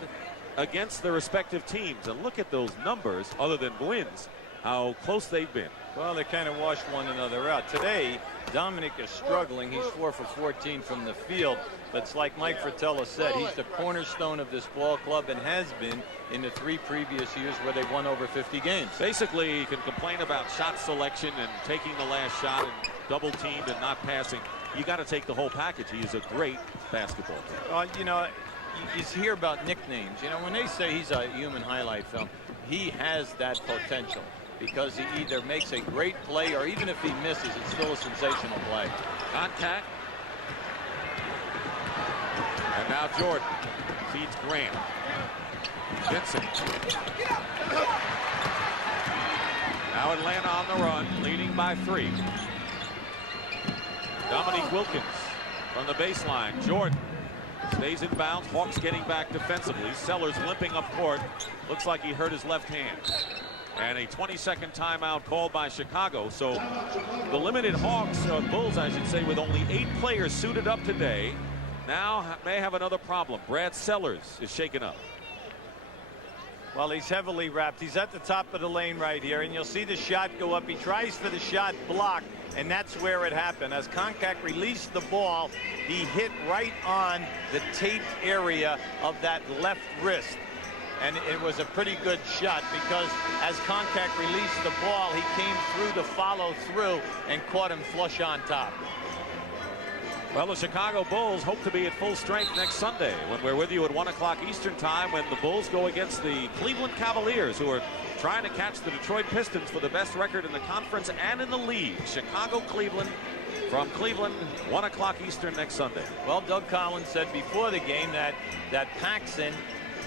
against their respective teams. And look at those numbers, other than wins, how close they've been. Well, they kind of washed one another out. Today, Dominic is struggling. He's 4 for 14 from the field. But it's like Mike Fratello said, he's the cornerstone of this ball club and has been in the 3 previous years where they've won over 50 games. Basically, you can complain about shot selection and taking the last shot and double teamed and not passing. You got to take the whole package. He is a great basketball player. You know, you hear about nicknames. You know, when they say he's a human highlight film, he has that potential, because he either makes a great play or even if he misses, it's still a sensational play. Contact. And now Jordan feeds Grant. Vincent. Now Atlanta on the run, leading by 3. Dominique Wilkins from the baseline. Jordan stays in bounds. Hawks getting back defensively. Sellers limping up court. Looks like he hurt his left hand. And a 20-second timeout called by Chicago. So the limited Hawks, Bulls I should say, with only 8 players suited up today, now may have another problem. Brad Sellers is shaken up. Well, he's heavily wrapped. He's at the top of the lane right here, and you'll see the shot go up. He tries for the shot block, and that's where it happened. As Koncak released the ball, he hit right on the taped area of that left wrist. And it was a pretty good shot, because as Koncak released the ball, he came through to follow through and caught him flush on top. Well, the Chicago Bulls hope to be at full strength next Sunday when we're with you at 1 o'clock Eastern time, when the Bulls go against the Cleveland Cavaliers, who are trying to catch the Detroit Pistons for the best record in the conference and in the league. Chicago, Cleveland, from Cleveland, 1 o'clock Eastern next Sunday. Well, Doug Collins said before the game that Paxson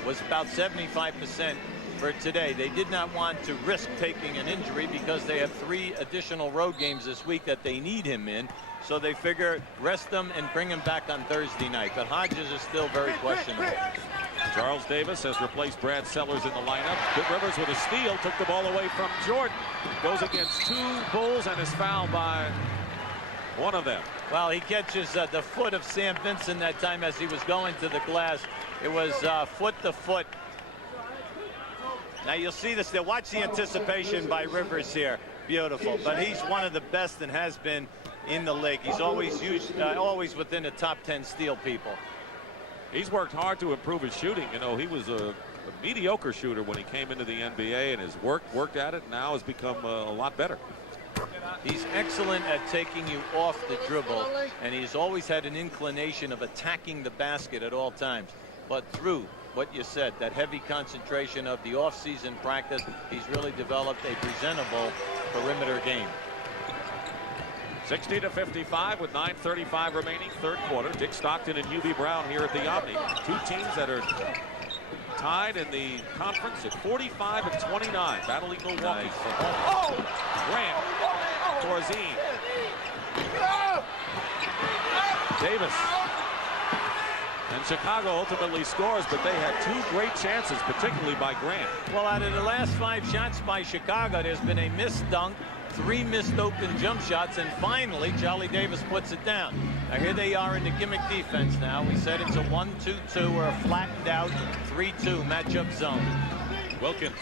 was about 75% for today. They did not want to risk taking an injury because they have 3 additional road games this week that they need him in. So they figure rest them and bring him back on Thursday night. But Hodges is still very questionable. Charles Davis has replaced Brad Sellers in the lineup. Good Rivers with a steal, took the ball away from Jordan. Goes against 2 Bulls and is fouled by one of them. Well, he catches the foot of Sam Vincent that time as he was going to the glass. It was foot to foot. Now you'll see this. Watch the anticipation by Rivers here. Beautiful. But he's one of the best and has been in the league. He's always always within the top 10 steal people. He's worked hard to improve his shooting. You know, he was a mediocre shooter when he came into the NBA, and his worked at it, now has become a lot better. He's excellent at taking you off the dribble, and he's always had an inclination of attacking the basket at all times. But through what you said, that heavy concentration of the off-season practice, he's really developed a presentable perimeter game. 60-55 with 9:35 remaining, third quarter. Dick Stockton and Hubie Brown here at the Omni. 2 teams that are tied in the conference at 45 and 29, battling Milwaukee. Nice. Oh! Grant, Porzine, Davis. And Chicago ultimately scores, but they had 2 great chances, particularly by Grant. Well, out of the last 5 shots by Chicago, there's been a missed dunk, 3 missed open jump shots, and finally Charlie Davis puts it down. Now here they are in the gimmick defense now. We said it's a 1-2-2 or a flattened out 3-2 matchup zone. Wilkins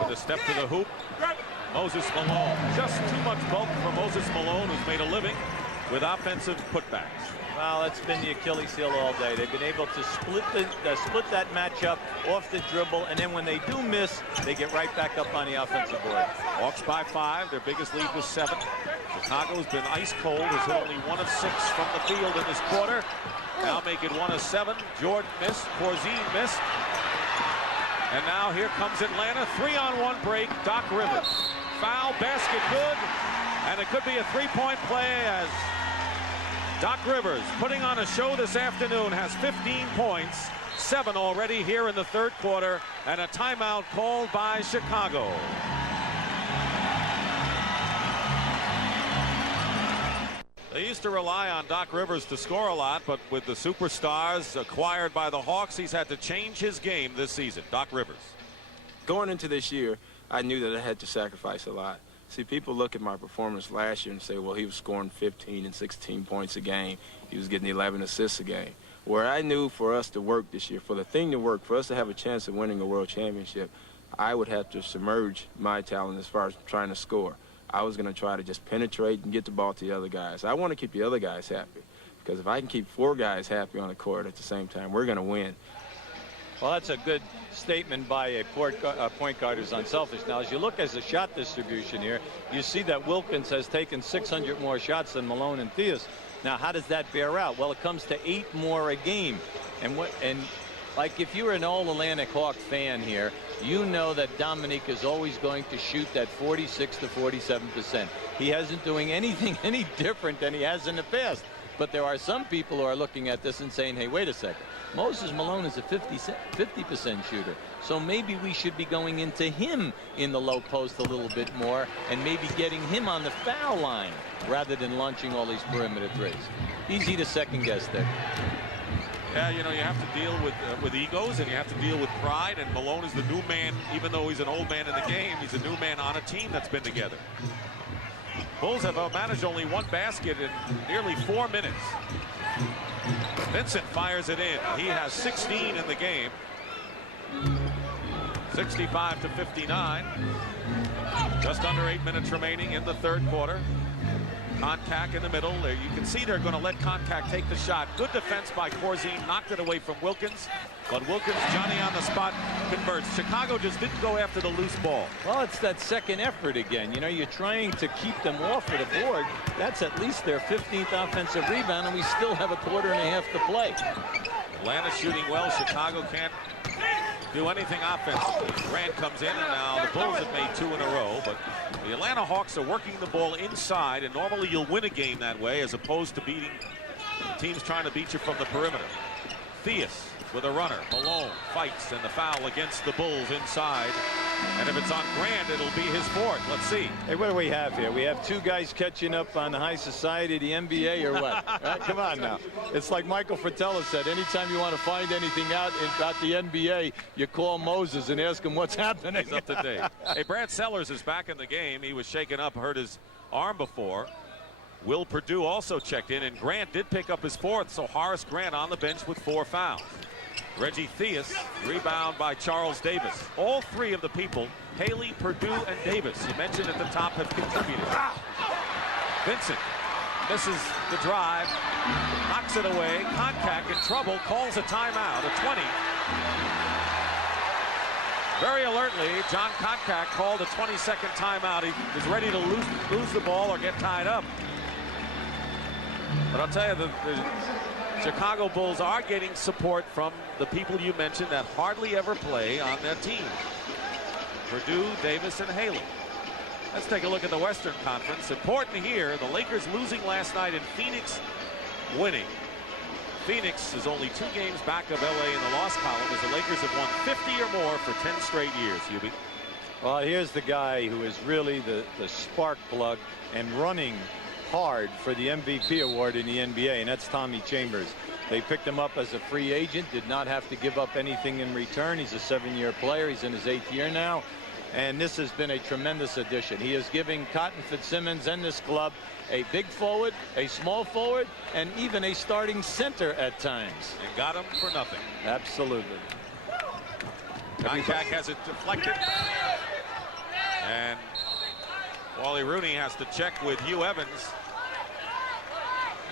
with a step to the hoop. Moses Malone. Just too much bulk for Moses Malone, who's made a living with offensive putbacks. Well, that's been the Achilles heel all day. They've been able to split that matchup off the dribble, and then when they do miss, they get right back up on the offensive board. Hawks by 5. Their biggest lead was 7. Chicago's been ice cold. Has hit only 1 of 6 from the field in this quarter. Now make it 1 of 7. Jordan missed. Porzine missed. And now here comes Atlanta. 3-on-1 break. Doc Rivers. Foul, basket good. And it could be a three-point play as Doc Rivers, putting on a show this afternoon, has 15 points. 7 already here in the third quarter. And a timeout called by Chicago. They used to rely on Doc Rivers to score a lot, but with the superstars acquired by the Hawks, he's had to change his game this season. Doc Rivers. Going into this year, I knew that I had to sacrifice a lot. See, people look at my performance last year and say, well, he was scoring 15 and 16 points a game. He was getting 11 assists a game. Where I knew for us to work this year, for the thing to work, for us to have a chance of winning a world championship, I would have to submerge my talent as far as trying to score. I was going to try to just penetrate and get the ball to the other guys. I want to keep the other guys happy, because if I can keep 4 guys happy on the court at the same time, we're going to win. Well, that's a good statement by a point guard who's unselfish. Now, as you look at the shot distribution here, you see that Wilkins has taken 600 more shots than Malone and Theus. Now, how does that bear out? Well, it comes to 8 more a game. And like, if you're an All-Atlantic Hawk fan here, you know that Dominique is always going to shoot that 46 to 47%. He isn't doing anything any different than he has in the past. But there are some people who are looking at this and saying, hey, wait a second. Moses Malone is a 50% shooter. So maybe we should be going into him in the low post a little bit more and maybe getting him on the foul line rather than launching all these perimeter threes. Easy to second guess there. Yeah, you know, you have to deal with egos, and you have to deal with pride, and Malone is the new man. Even though he's an old man in the game, he's a new man on a team that's been together. Bulls have managed only 1 basket in nearly 4 minutes. Vincent fires it in. He has 16 in the game. 65 to 59. Just under 8 minutes remaining in the third quarter. Contact in the middle. You can see they're going to let Contact take the shot. Good defense by Corzine. Knocked it away from Wilkins. But Wilkins, Johnny on the spot, converts. Chicago just didn't go after the loose ball. Well, it's that second effort again. You know, you're trying to keep them off of the board. That's at least their 15th offensive rebound, and we still have a quarter and a half to play. Atlanta shooting well. Chicago can't do anything offensively. Grant comes in, and now the Bulls have made 2 in a row, but the Atlanta Hawks are working the ball inside, and normally you'll win a game that way as opposed to beating teams trying to beat you from the perimeter. Theus with a runner. Malone fights, and the foul against the Bulls inside. And if it's on Grant, it'll be his 4th. Let's see. Hey, what do we have here? We have 2 guys catching up on the high society, the NBA, or what? Right? Come on now. It's like Michael Fratello said, anytime you want to find anything out about the NBA, you call Moses and ask him what's happening. He's up to date. Hey, Brad Sellers is back in the game. He was shaken up, hurt his arm before. Will Perdue also checked in, and Grant did pick up his 4th, so Horace Grant on the bench with 4 fouls. Reggie Theus, rebound by Charles Davis. All 3 of the people, Haley, Perdue, and Davis, you mentioned at the top, have contributed. Vincent misses the drive, knocks it away. Contact in trouble, calls a timeout, a 20. Very alertly, John Contact called a 20-second timeout. He was ready to lose the ball or get tied up. But I'll tell you, the Chicago Bulls are getting support from the people you mentioned that hardly ever play on their team. Perdue, Davis, and Haley. Let's take a look at the Western Conference. Important here, the Lakers losing last night and Phoenix winning. Phoenix is only 2 games back of LA in the loss column as the Lakers have won 50 or more for 10 straight years, Hubie. Well, here's the guy who is really the spark plug and running hard for the MVP award in the NBA, and that's Tommy Chambers. They picked him up as a free agent, did not have to give up anything in return. He's a 7-year player. He's in his 8th year now, and this has been a tremendous addition. He is giving Cotton Fitzsimmons and this club a big forward, a small forward, and even a starting center at times. And got him for nothing. Absolutely. Contact has it deflected. And Wally Rooney has to check with Hugh Evans.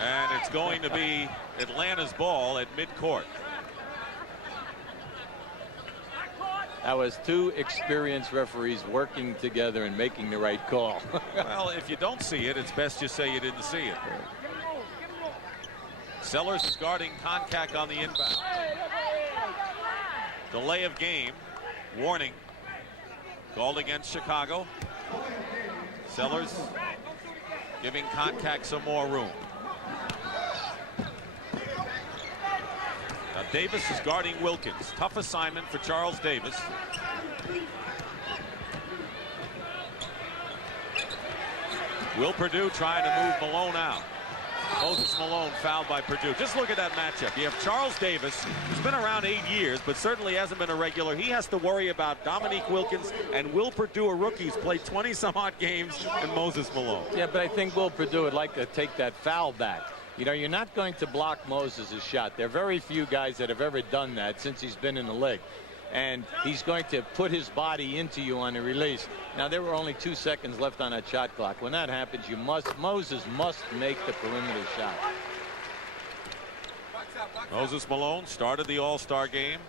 And it's going to be Atlanta's ball at midcourt. That was 2 experienced referees working together and making the right call. Well, if you don't see it, it's best you say you didn't see it. Sellers is guarding Contact on the inbound. Delay of game. Warning called against Chicago. Sellers giving Contact some more room. Now Davis is guarding Wilkins. Tough assignment for Charles Davis. Will Perdue trying to move Malone out. Moses Malone fouled by Perdue. Just look at that matchup. You have Charles Davis, who's been around 8 years, but certainly hasn't been a regular. He has to worry about Dominique Wilkins and Will Perdue, a rookie who's played 20-some-odd games, and Moses Malone. Yeah, but I think Will Perdue would like to take that foul back. You know, you're not going to block Moses' shot. There are very few guys that have ever done that since he's been in the league. And he's going to put his body into you on the release. Now, there were only 2 seconds left on that shot clock. When that happens, Moses must make the perimeter shot. Moses Malone started the All-Star game.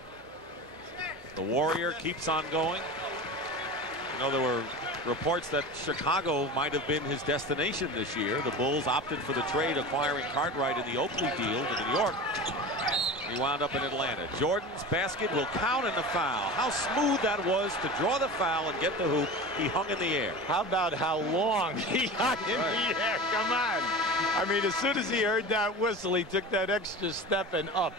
The Warrior keeps on going. You know, there were reports that Chicago might have been his destination this year. The Bulls opted for the trade, acquiring Cartwright in the Oakley deal to New York. He wound up in Atlanta. Jordan's basket will count in the foul. How smooth that was to draw the foul and get the hoop. He hung in the air. How about how long he hung in the air? Come on. I mean, as soon as he heard that whistle, he took that extra step and up.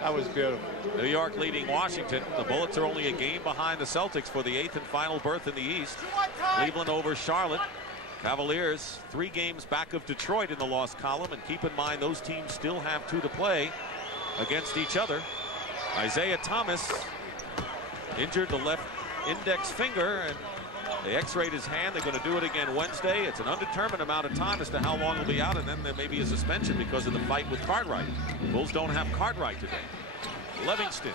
That was beautiful. New York leading Washington. The Bullets are only a game behind the Celtics for the 8th and final berth in the East. Cleveland over Charlotte. Cavaliers 3 games back of Detroit in the loss column. And keep in mind, those teams still have 2 to play against each other. Isaiah Thomas injured the left index finger, and they x-rayed his hand. They're going to do it again Wednesday. It's an undetermined amount of time as to how long he'll be out, and then there may be a suspension because of the fight with Cartwright. Bulls don't have Cartwright today. Livingston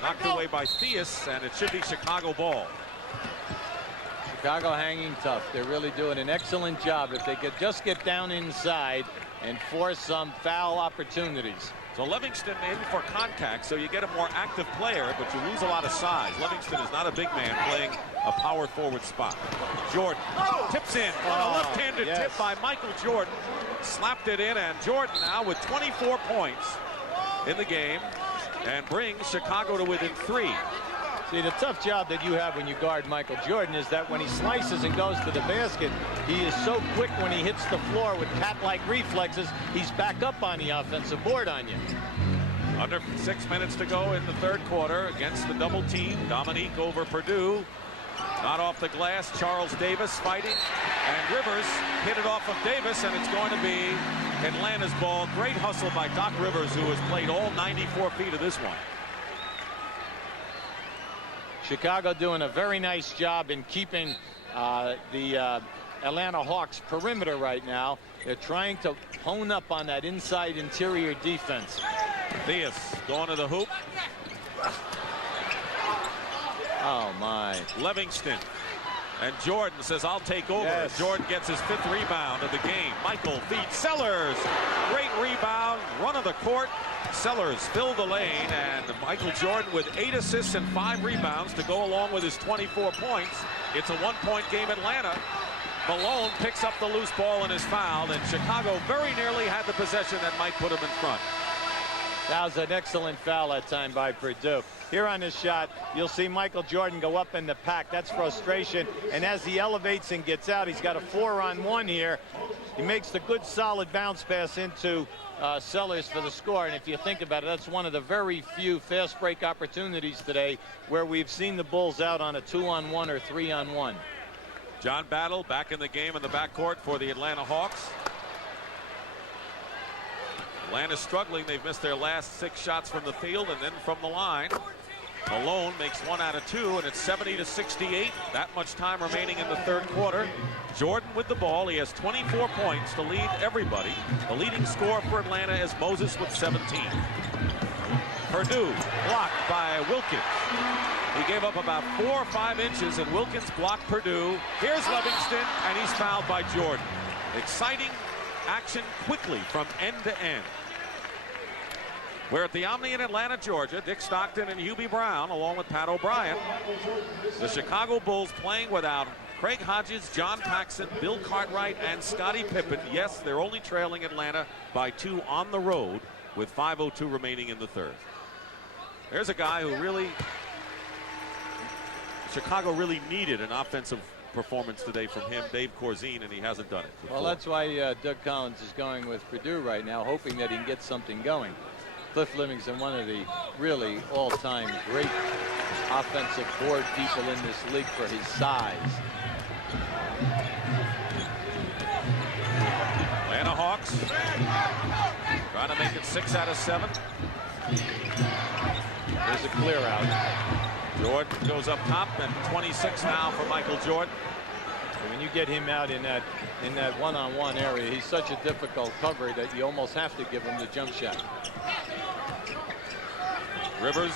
knocked away by Theus, and it should be Chicago ball. Chicago hanging tough. They're really doing an excellent job. If they could just get down inside and force some foul opportunities. So Livingston in for contact, so you get a more active player, but you lose a lot of size. Livingston is not a big man playing a power forward spot. Jordan tips in on a left-handed tip by Michael Jordan. Slapped it in, and Jordan now with 24 points in the game and brings Chicago to within 3. See, the tough job that you have when you guard Michael Jordan is that when he slices and goes to the basket, he is so quick when he hits the floor with cat-like reflexes, he's back up on the offensive board on you. Under 6 minutes to go in the 3rd quarter against the double team. Dominique over Perdue. Not off the glass. Charles Davis fighting. And Rivers hit it off of Davis, and it's going to be Atlanta's ball. Great hustle by Doc Rivers, who has played all 94 feet of this one. Chicago doing a very nice job in keeping the Atlanta Hawks perimeter right now. They're trying to hone up on that inside interior defense. Theus going to the hoop. Oh my. Livingston. And Jordan says, I'll take over. Yes. Jordan gets his 5th rebound of the game. Michael feeds Sellers. Great rebound. Run of the court. Sellers filled the lane, and Michael Jordan with 8 assists and 5 rebounds to go along with his 24 points. It's a 1-point game Atlanta. Malone picks up the loose ball and is fouled, and Chicago very nearly had the possession that might put him in front. That was an excellent foul that time by Perdue. Here on this shot, you'll see Michael Jordan go up in the pack. That's frustration. And as he elevates and gets out, he's got a 4-on-1 here. He makes the good solid bounce pass into Sellers for the score. And if you think about it, that's one of the very few fast break opportunities today where we've seen the Bulls out on a 2-on-1 or 3-on-1. John Battle back in the game in the backcourt for the Atlanta Hawks. Atlanta's struggling. They've missed their last 6 shots from the field and then from the line. Malone makes 1 out of 2, and it's 70-68. That much time remaining in the 3rd quarter. Jordan with the ball. He has 24 points to lead everybody. The leading scorer for Atlanta is Moses with 17. Perdue blocked by Wilkins. He gave up about 4 or 5 inches, and Wilkins blocked Perdue. Here's Livingston, and he's fouled by Jordan. Exciting action quickly from end to end. We're at the Omni in Atlanta, Georgia. Dick Stockton and Hubie Brown, along with Pat O'Brien. The Chicago Bulls playing without Craig Hodges, John Paxson, Bill Cartwright, and Scottie Pippen. Yes, they're only trailing Atlanta by 2 on the road with 5:02 remaining in the 3rd. There's a guy who really Chicago really needed an offensive performance today from him, Dave Corzine, and he hasn't done it. Well, that's why Doug Collins is going with Purdue right now, hoping that he can get something going. Cliff Livingston, one of the really all-time great offensive board people in this league for his size. Atlanta Hawks trying to make it 6 out of 7. There's a clear out. Jordan goes up top, and 26 now for Michael Jordan. When you get him out in that one-on-one area, he's such a difficult cover that you almost have to give him the jump shot. Rivers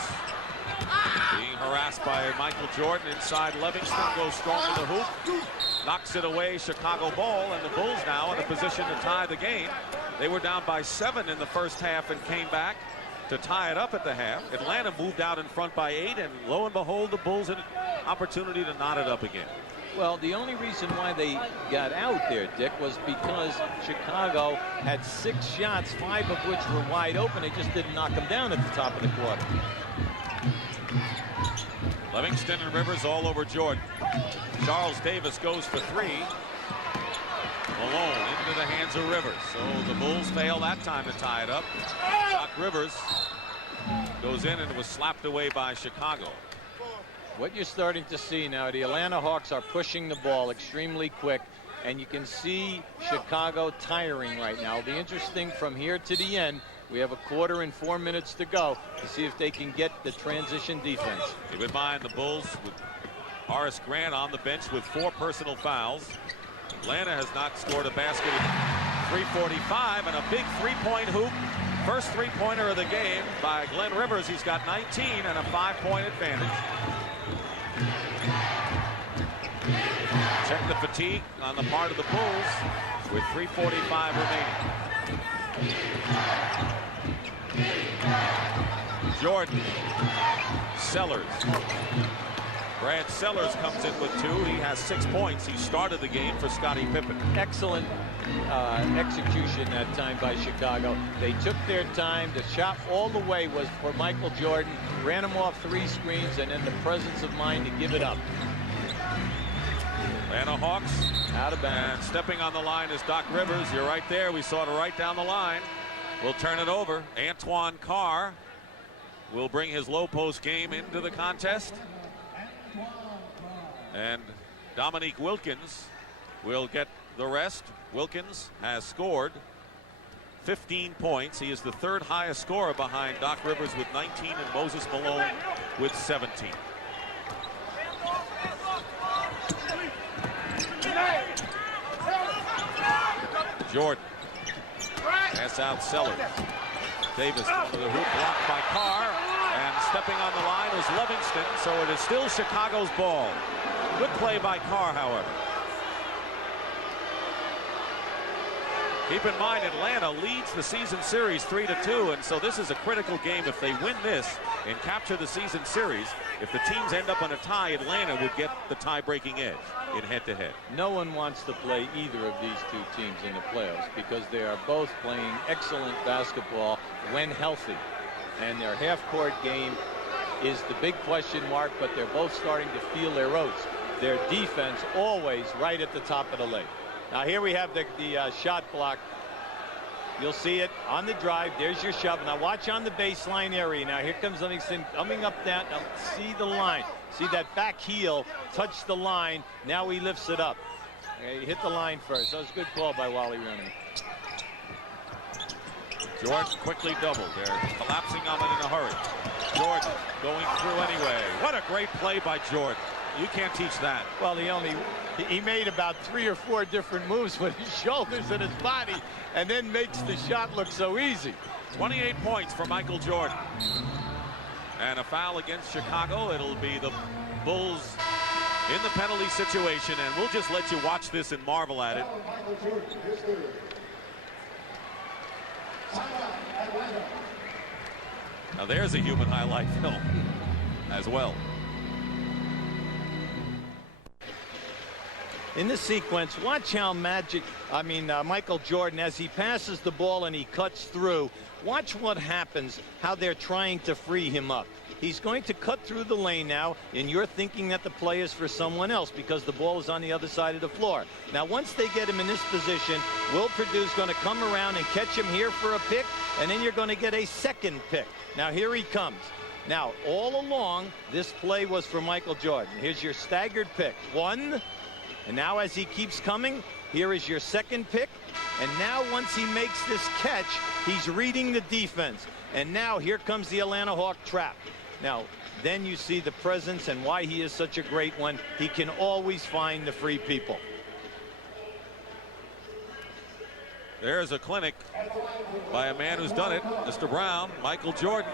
being harassed by Michael Jordan inside. Livingston goes strong to the hoop, knocks it away. Chicago ball, and the Bulls now in a position to tie the game. They were down by 7 in the first half and came back to tie it up at the half. Atlanta moved out in front by 8, and lo and behold, the Bulls had an opportunity to knot it up again. Well, the only reason why they got out there, Dick, was because Chicago had 6 shots, 5 of which were wide open. They just didn't knock them down at the top of the quarter. Livingston and Rivers all over Jordan. Charles Davis goes for 3. Malone into the hands of Rivers. So the Bulls fail that time to tie it up. Doc Rivers goes in and was slapped away by Chicago. What you're starting to see now, the Atlanta Hawks are pushing the ball extremely quick, and you can see Chicago tiring right now. It'll be interesting from here to the end. We have a quarter and 4 minutes to go to see if they can get the transition defense. Keep in mind the Bulls with Horace Grant on the bench with 4 personal fouls. Atlanta has not scored a basket in 3:45, and a big 3-point hoop. First 3-pointer of the game by Glenn Rivers. He's got 19 and a 5-point advantage. Check the fatigue on the part of the Bulls with 3:45 remaining. Jordan, Sellers. Brad Sellers comes in with 2. He has 6 points. He started the game for Scottie Pippen. Excellent execution that time by Chicago. They took their time. The shot all the way was for Michael Jordan. Ran him off 3 screens, and then the presence of mind to give it up. Atlanta Hawks out of bounds. And stepping on the line is Doc Rivers. You're right there. We saw it right down the line. We'll turn it over. Antoine Carr will bring his low post game into the contest. And Dominique Wilkins will get the rest. Wilkins has scored 15 points. He is the 3rd highest scorer behind Doc Rivers with 19 and Moses Malone with 17. Jordan. Pass out Sellers. Davis to the hoop, blocked by Carr. And stepping on the line is Livingston, so it is still Chicago's ball. Good play by Carr, however. Keep in mind, Atlanta leads the season series 3-2, and so this is a critical game. If they win this and capture the season series, if the teams end up on a tie, Atlanta would get the tie-breaking edge in head-to-head. No one wants to play either of these 2 teams in the playoffs because they are both playing excellent basketball when healthy. And their half-court game is the big question mark, but they're both starting to feel their oats. Their defense always right at the top of the lake. Now here we have the shot block. You'll see it on the drive. There's your shove. Now watch on the baseline area. Now here comes Livingston coming up that. Now see the line. See that back heel touch the line. Now he lifts it up. Okay, he hit the line first. That was a good call by Wally Rooney. Jordan quickly doubled. They're collapsing on it in a hurry. Jordan going through anyway. What a great play by Jordan. You can't teach that. Well, he made about 3 or 4 different moves with his shoulders and his body, and then makes the shot look so easy. 28 points for Michael Jordan. And a foul against Chicago. It'll be the Bulls in the penalty situation, and we'll just let you watch this and marvel at it. Now there's a human highlight film as well. In this sequence, watch how Michael Jordan, as he passes the ball and he cuts through, watch what happens, how they're trying to free him up. he's going to cut through the lane now, and you're thinking that the play is for someone else because the ball is on the other side of the floor. Now, once they get him in this position, Will Perdue's going to come around and catch him here for a pick, and then you're going to get a second pick. Now, here he comes. Now, all along, this play was for Michael Jordan. Here's your staggered pick. 1. And now as he keeps coming, here is your second pick. And now once he makes this catch, he's reading the defense. And now here comes the Atlanta Hawk trap. Now, then you see the presence and why he is such a great one. He can always find the free people. There's a clinic by a man who's done it, Mr. Brown, Michael Jordan,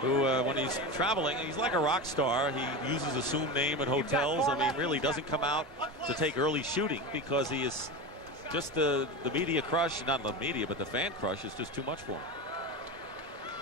who when he's traveling, he's like a rock star. He uses assumed name at hotels. I mean, really doesn't come out to take early shooting because he is just the media crush, not the media, but the fan crush is just too much for him.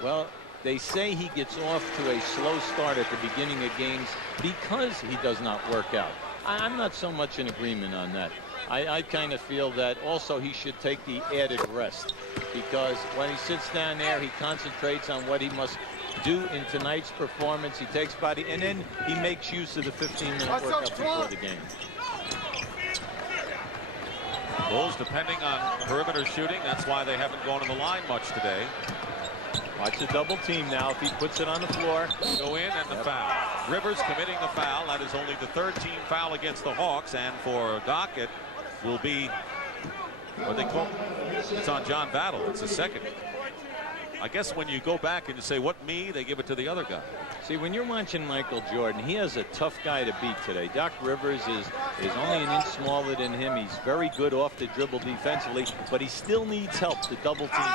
Well, they say he gets off to a slow start at the beginning of games because he does not work out. I'm not so much in agreement on that. I kind of feel that also he should take the added rest because when he sits down there, he concentrates on what he must do in tonight's performance. He takes body and then he makes use of the 15-minute workout before the game. Bulls depending on perimeter shooting. That's why they haven't gone to the line much today. Watch the double team now. If he puts it on the floor, go in and the foul. Rivers committing the foul. That is only the third team foul against the Hawks, and for Dockett will be what they call it's on John Battle. It's the second. I guess when you go back and you say, what me, they give it to the other guy. See, when you're watching Michael Jordan, he has a tough guy to beat today. Doc Rivers is only an inch smaller than him. He's very good off the dribble defensively, but he still needs help to double team.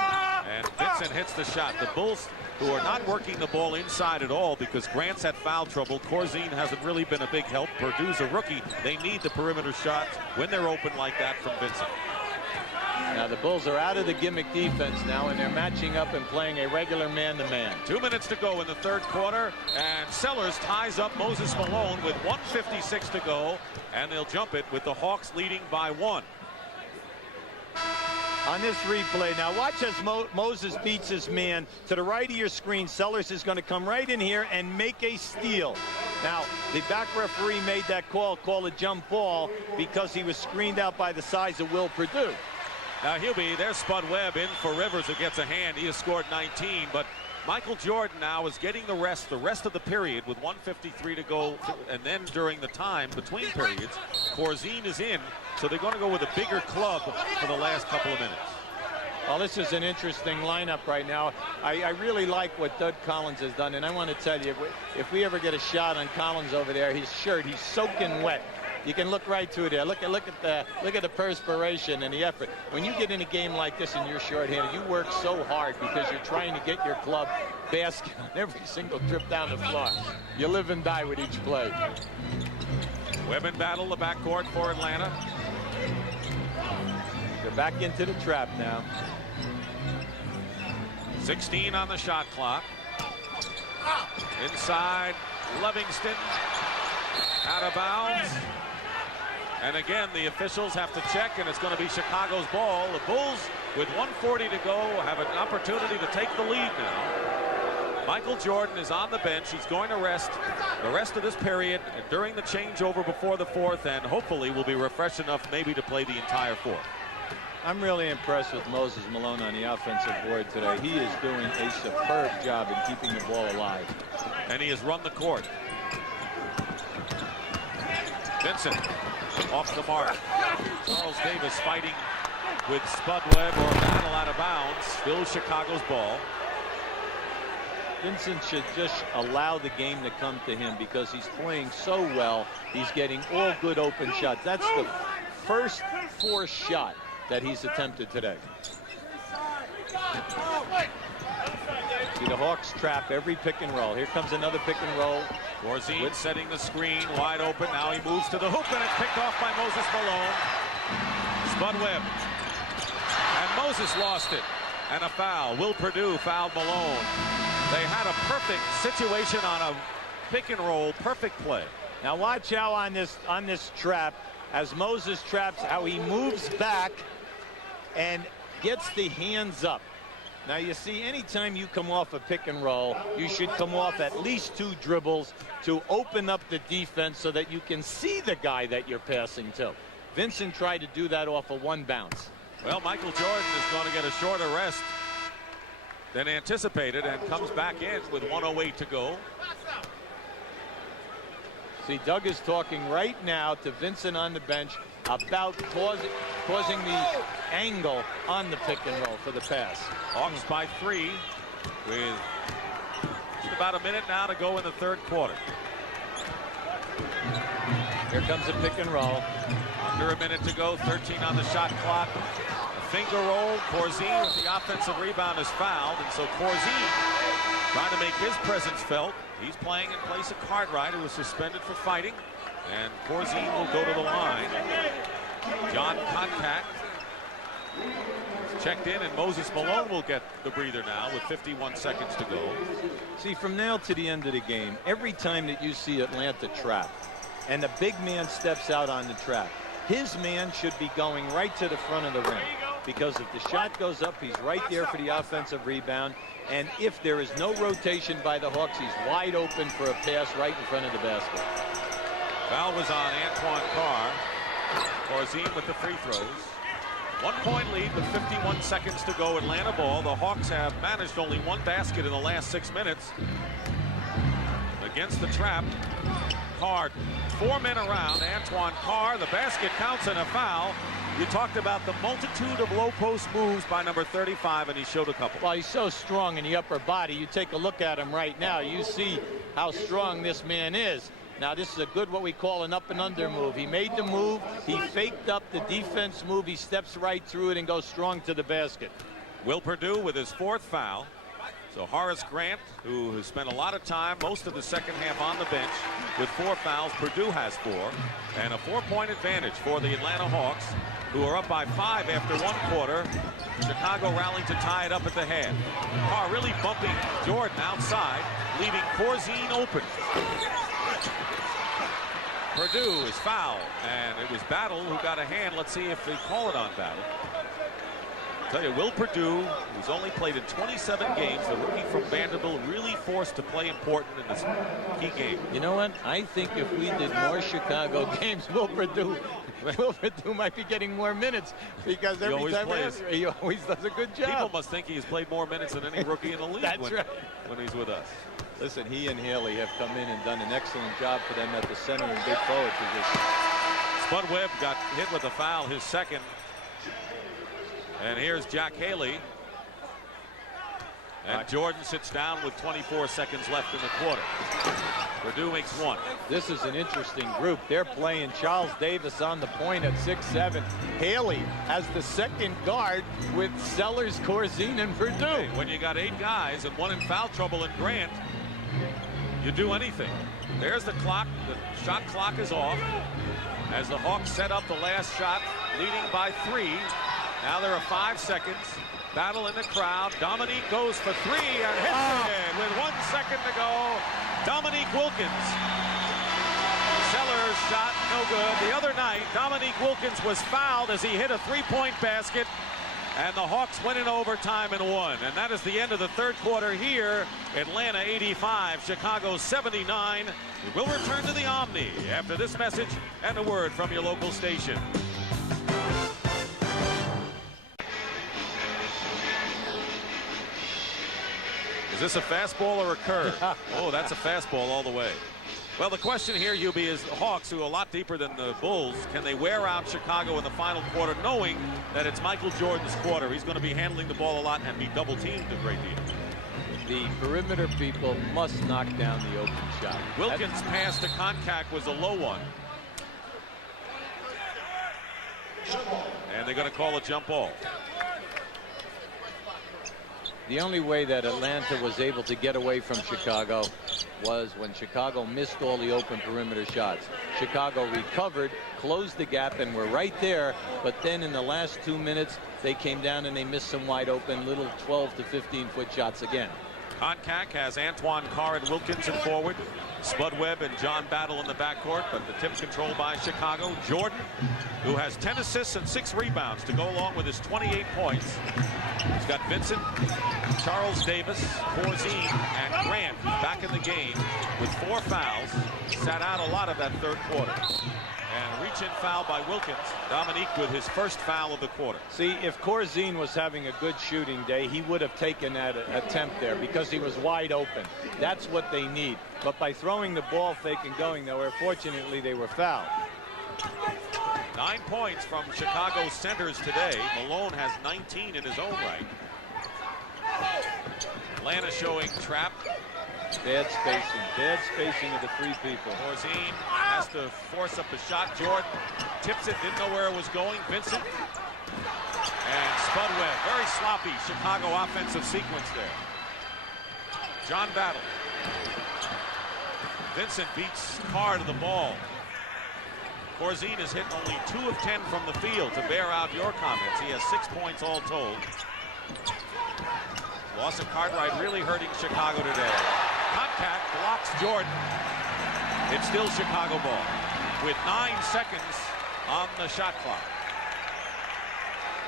And Vincent hits the shot. The Bulls, who are not working the ball inside at all because Grant's had foul trouble. Corzine hasn't really been a big help. Perdue's a rookie. They need the perimeter shots when they're open like that from Vincent. Now the Bulls are out of the gimmick defense now, and they're matching up and playing a regular man-to-man. 2 minutes to go in the third quarter, and Sellers ties up Moses Malone with 1:56 to go, and they'll jump it with the Hawks leading by 1. On this replay now, watch as Moses beats his man to the right of your screen. Sellers is going to come right in here and make a steal. Now the back referee made that call a jump ball because he was screened out by the size of Will Perdue. Now there's Spud Webb in for Rivers, who gets a hand. He has scored 19, but Michael Jordan now is getting the rest of the period with 1:53 to go, and then during the time between periods, Corzine is in, so they're going to go with a bigger club for the last couple of minutes. Well, this is an interesting lineup right now. I really like what Doug Collins has done, and I want to tell you, if we ever get a shot on Collins over there, his shirt, he's soaking wet. You can look right through there. Look at the perspiration and the effort. When you get in a game like this and you're shorthanded, you work so hard because you're trying to get your club basket on every single trip down the floor. You live and die with each play. Webb in battle the backcourt for Atlanta. They're back into the trap now. 16 on the shot clock. Inside, Livingston out of bounds. And again, the officials have to check, and it's going to be Chicago's ball. The Bulls, with 1:40 to go, have an opportunity to take the lead now. Michael Jordan is on the bench. He's going to rest the rest of this period during the changeover before the fourth, and hopefully will be refreshed enough maybe to play the entire fourth. I'm really impressed with Moses Malone on the offensive board today. He is doing a superb job in keeping the ball alive. And he has run the court. Vincent off the mark. Charles Davis fighting with Spud Webb or Battle out of bounds. Still Chicago's ball. Vincent should just allow the game to come to him because he's playing so well. He's getting all good open shots. That's the first forced shot that he's attempted today. See the Hawks trap every pick and roll. Here comes another pick and roll. Corzine setting the screen wide open. Now he moves to the hoop, and it's picked off by Moses Malone. Spud Webb. And Moses lost it. And a foul. Will Perdue fouled Malone. They had a perfect situation on a pick and roll. Perfect play. Now watch how on this trap, as Moses traps, how he moves back and gets the hands up. Now you see, anytime you come off a pick and roll, you should come off at least 2 dribbles to open up the defense so that you can see the guy that you're passing to. Vincent tried to do that off of 1 bounce. Well, Michael Jordan is going to get a shorter rest than anticipated and comes back in with 1:08 to go. See, Doug is talking right now to Vincent on the bench about causing the angle on the pick and roll for the pass. Hawks by 3 with just about a minute now to go in the 3rd quarter. Here comes a pick and roll. Under a minute to go, 13 on the shot clock. A finger roll. Corzine with the offensive rebound is fouled, and so Corzine trying to make his presence felt. He's playing in place of Cartwright, who was suspended for fighting, and Corzine will go to the line. John Koncak checked in, and Moses Malone will get the breather now with 51 seconds to go. See, from now to the end of the game, every time that you see Atlanta trap and the big man steps out on the trap, his man should be going right to the front of the rim, because if the shot goes up, he's right there for the offensive rebound, and if there is no rotation by the Hawks, he's wide open for a pass right in front of the basket. Foul was on Antoine Carr. Corzine with the free throws. 1-point lead with 51 seconds to go. Atlanta ball. The Hawks have managed only 1 basket in the last 6 minutes. Against the trap, Carr, 4 men around. Antoine Carr, the basket counts and a foul. You talked about the multitude of low post moves by number 35, and he showed a couple. Well, he's so strong in the upper body. You take a look at him right now, you see how strong this man is. Now, this is a good, what we call an up and under move. He made the move, he faked up the defense move, he steps right through it and goes strong to the basket. Will Perdue with his 4th foul. So Horace Grant, who has spent a lot of time, most of the second half on the bench, with 4 fouls. Perdue has 4, and a 4-point advantage for the Atlanta Hawks, who are up by 5 after 1 quarter. Chicago rallying to tie it up at the half. Carr really bumping Jordan outside, leaving Corzine open. Perdue is fouled, and it was Battle who got a hand. Let's see if they call it on Battle. I'll tell you, Will Perdue, who's only played in 27 games, the rookie from Vanderbilt, really forced to play important in this key game. You know what? I think if we did more Chicago games, Will Perdue might be getting more minutes, because every time he always does a good job. People must think he's played more minutes than any rookie in the league when he's with us. Listen, he and Haley have come in and done an excellent job for them at the center and big forward position. Spud Webb got hit with a foul, his 2nd. And here's Jack Haley. And Jordan sits down with 24 seconds left in the quarter. Perdue makes 1. This is an interesting group. They're playing Charles Davis on the point at 6'7". Haley as the 2nd guard with Sellers, Corzine, and Perdue. Hey, when you got 8 guys and 1 in foul trouble in Grant, you do anything. There's the clock. The shot clock is off as the Hawks set up the last shot, leading by 3. Now there are 5 seconds. Battle in the crowd. Dominique goes for 3 and hits it with 1 second to go. Dominique Wilkins. Sellers shot no good. The other night, Dominique Wilkins was fouled as he hit a 3-point basket, and the Hawks went in overtime and won. And that is the end of the 3rd quarter here. Atlanta 85, Chicago 79. We will return to the Omni after this message and a word from your local station. Is this a fastball or a curve? Oh, that's a fastball all the way. Well, the question here, UB, is the Hawks, who are a lot deeper than the Bulls, can they wear out Chicago in the final quarter, knowing that it's Michael Jordan's quarter? He's going to be handling the ball a lot and be double-teamed a great deal. The perimeter people must knock down the open shot. Wilkins' pass to Koncak was a low one. And they're going to call a jump ball. The only way that Atlanta was able to get away from Chicago was when Chicago missed all the open perimeter shots. Chicago recovered, closed the gap, and were right there. But then in the last 2 minutes, they came down and they missed some wide open little 12 to 15-foot shots again. Concac has Antoine Carr and Wilkins in forward. Spud Webb and John Battle in the backcourt, but the tip controlled by Chicago. Jordan, who has 10 assists and 6 rebounds to go along with his 28 points. He's got Vincent, Charles Davis, Corzine, and Grant back in the game with 4 fouls. Sat out a lot of that third quarter. And reach-in foul by Wilkins. Dominique with his first foul of the quarter. See, if Corzine was having a good shooting day, he would have taken that attempt there because he was wide open. That's what they need. But by throwing the ball fake and going nowhere, fortunately, they were fouled. 9 points from Chicago centers today. Malone has 19 in his own right. Atlanta showing trap. Bad spacing of the 3 people. Corzine has to force up a shot. Jordan tips it, didn't know where it was going. Vincent and Spud Webb. Very sloppy Chicago offensive sequence there. John Battle. Vincent beats Carr to the ball. Corzine has hit only 2 of 10 from the field to bear out your comments. He has 6 points all told. Loss of Cartwright really hurting Chicago today. Contact blocks Jordan. It's still Chicago ball with 9 seconds on the shot clock.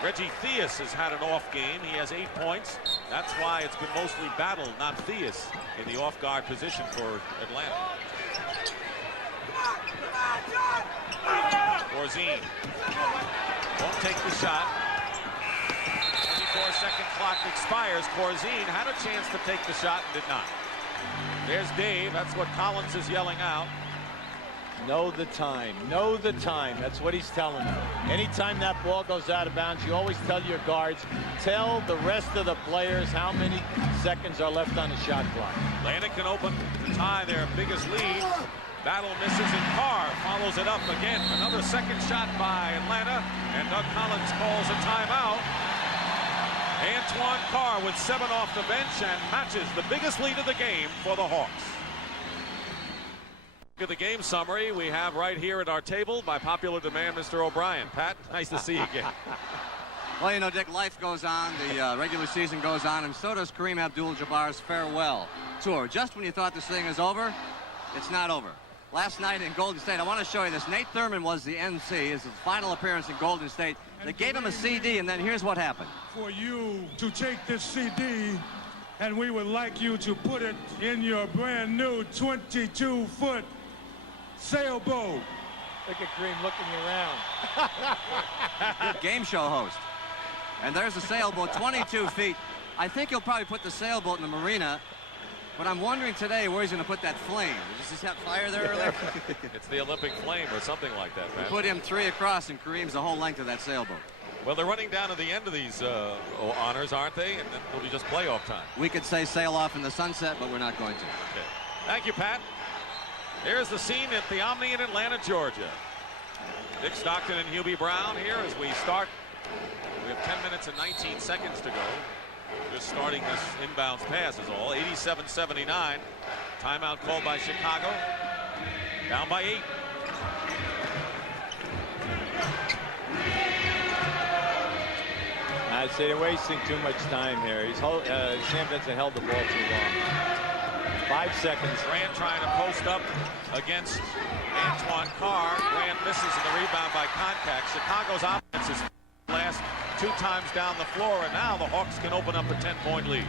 Reggie Theus has had an off game. He has 8 points. That's why it's been mostly Battle, not Theus, in the off guard position for Atlanta. Corzine won't take the shot. 24-second clock expires. Corzine had a chance to take the shot and did not. There's Dave. That's what Collins is yelling out. Know the time. Know the time. That's what he's telling them. Anytime that ball goes out of bounds, you always tell your guards, tell the rest of the players how many seconds are left on the shot clock. Atlanta can open to tie their biggest lead. Battle misses and Carr follows it up again. Another second shot by Atlanta, and Doug Collins calls a timeout. Antoine Carr with 7 off the bench and matches the biggest lead of the game for the Hawks. Look at the game summary we have right here at our table by popular demand, Mr. O'Brien. Pat, nice to see you again. Well, you know, Dick, life goes on, the regular season goes on, and so does Kareem Abdul-Jabbar's farewell tour. Just when you thought this thing is over, it's not over. Last night in Golden State, I want to show you this. Nate Thurman was the MC. His final appearance in Golden State. They gave him a CD, and then here's what happened. For you to take this CD, and we would like you to put it in your brand new 22-foot sailboat. Look at Kareem looking around. Good game show host. And there's the sailboat, 22 feet. I think he'll probably put the sailboat in the marina. But I'm wondering today where he's going to put that flame. Did you just have fire there earlier? It's the Olympic flame or something like that, man. Put him 3 across, and Kareem's the whole length of that sailboat. Well, they're running down to the end of these honors, aren't they? And then it'll be just playoff time. We could say sail off in the sunset, but we're not going to. Okay. Thank you, Pat. Here's the scene at the Omni in Atlanta, Georgia. Dick Stockton and Hubie Brown here as we start. We have 10 minutes and 19 seconds to go. Just starting this inbounds pass is all. 87-79. Timeout called by Chicago. Down by 8. I'd say they're wasting too much time here. Sam Vincent held the ball too long. 5 seconds. Grant trying to post up against Antoine Carr. Grant misses in the rebound by Concac. Chicago's offense is last 2 times down the floor, and now the Hawks can open up a 10-point lead.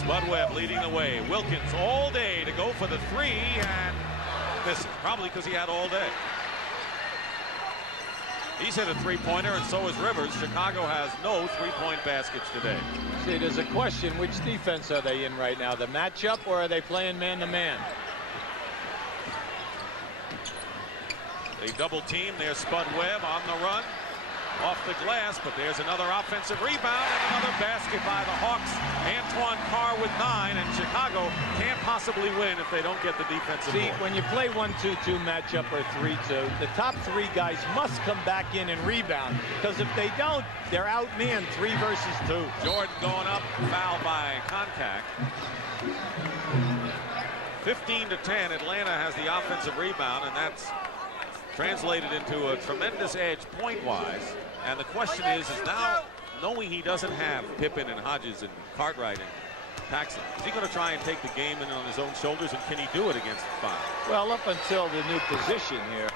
Spud Webb leading the way. Wilkins all day to go for the 3 and misses, probably because he had all day. He's hit a 3-pointer, and so is Rivers. Chicago has no 3-point baskets today. See, there's a question, which defense are they in right now? The matchup, or are they playing man-to-man? They double team. There's Spud Webb on the run. Off the glass, but there's another offensive rebound and another basket by the Hawks. Antoine Carr with 9, and Chicago can't possibly win if they don't get the defensive See, board. when you play 1-2-2 matchup or 3-2, the top 3 guys must come back in and rebound, because if they don't, they're outmanned 3 versus 2. Jordan going up, foul by Concac. 15-10, Atlanta has the offensive rebound, and that's translated into a tremendous edge point-wise. And the question is now knowing he doesn't have Pippen and Hodges and Cartwright and Paxson, is he going to try and take the game in on his own shoulders, and can he do it against five? Well, up until the new position here,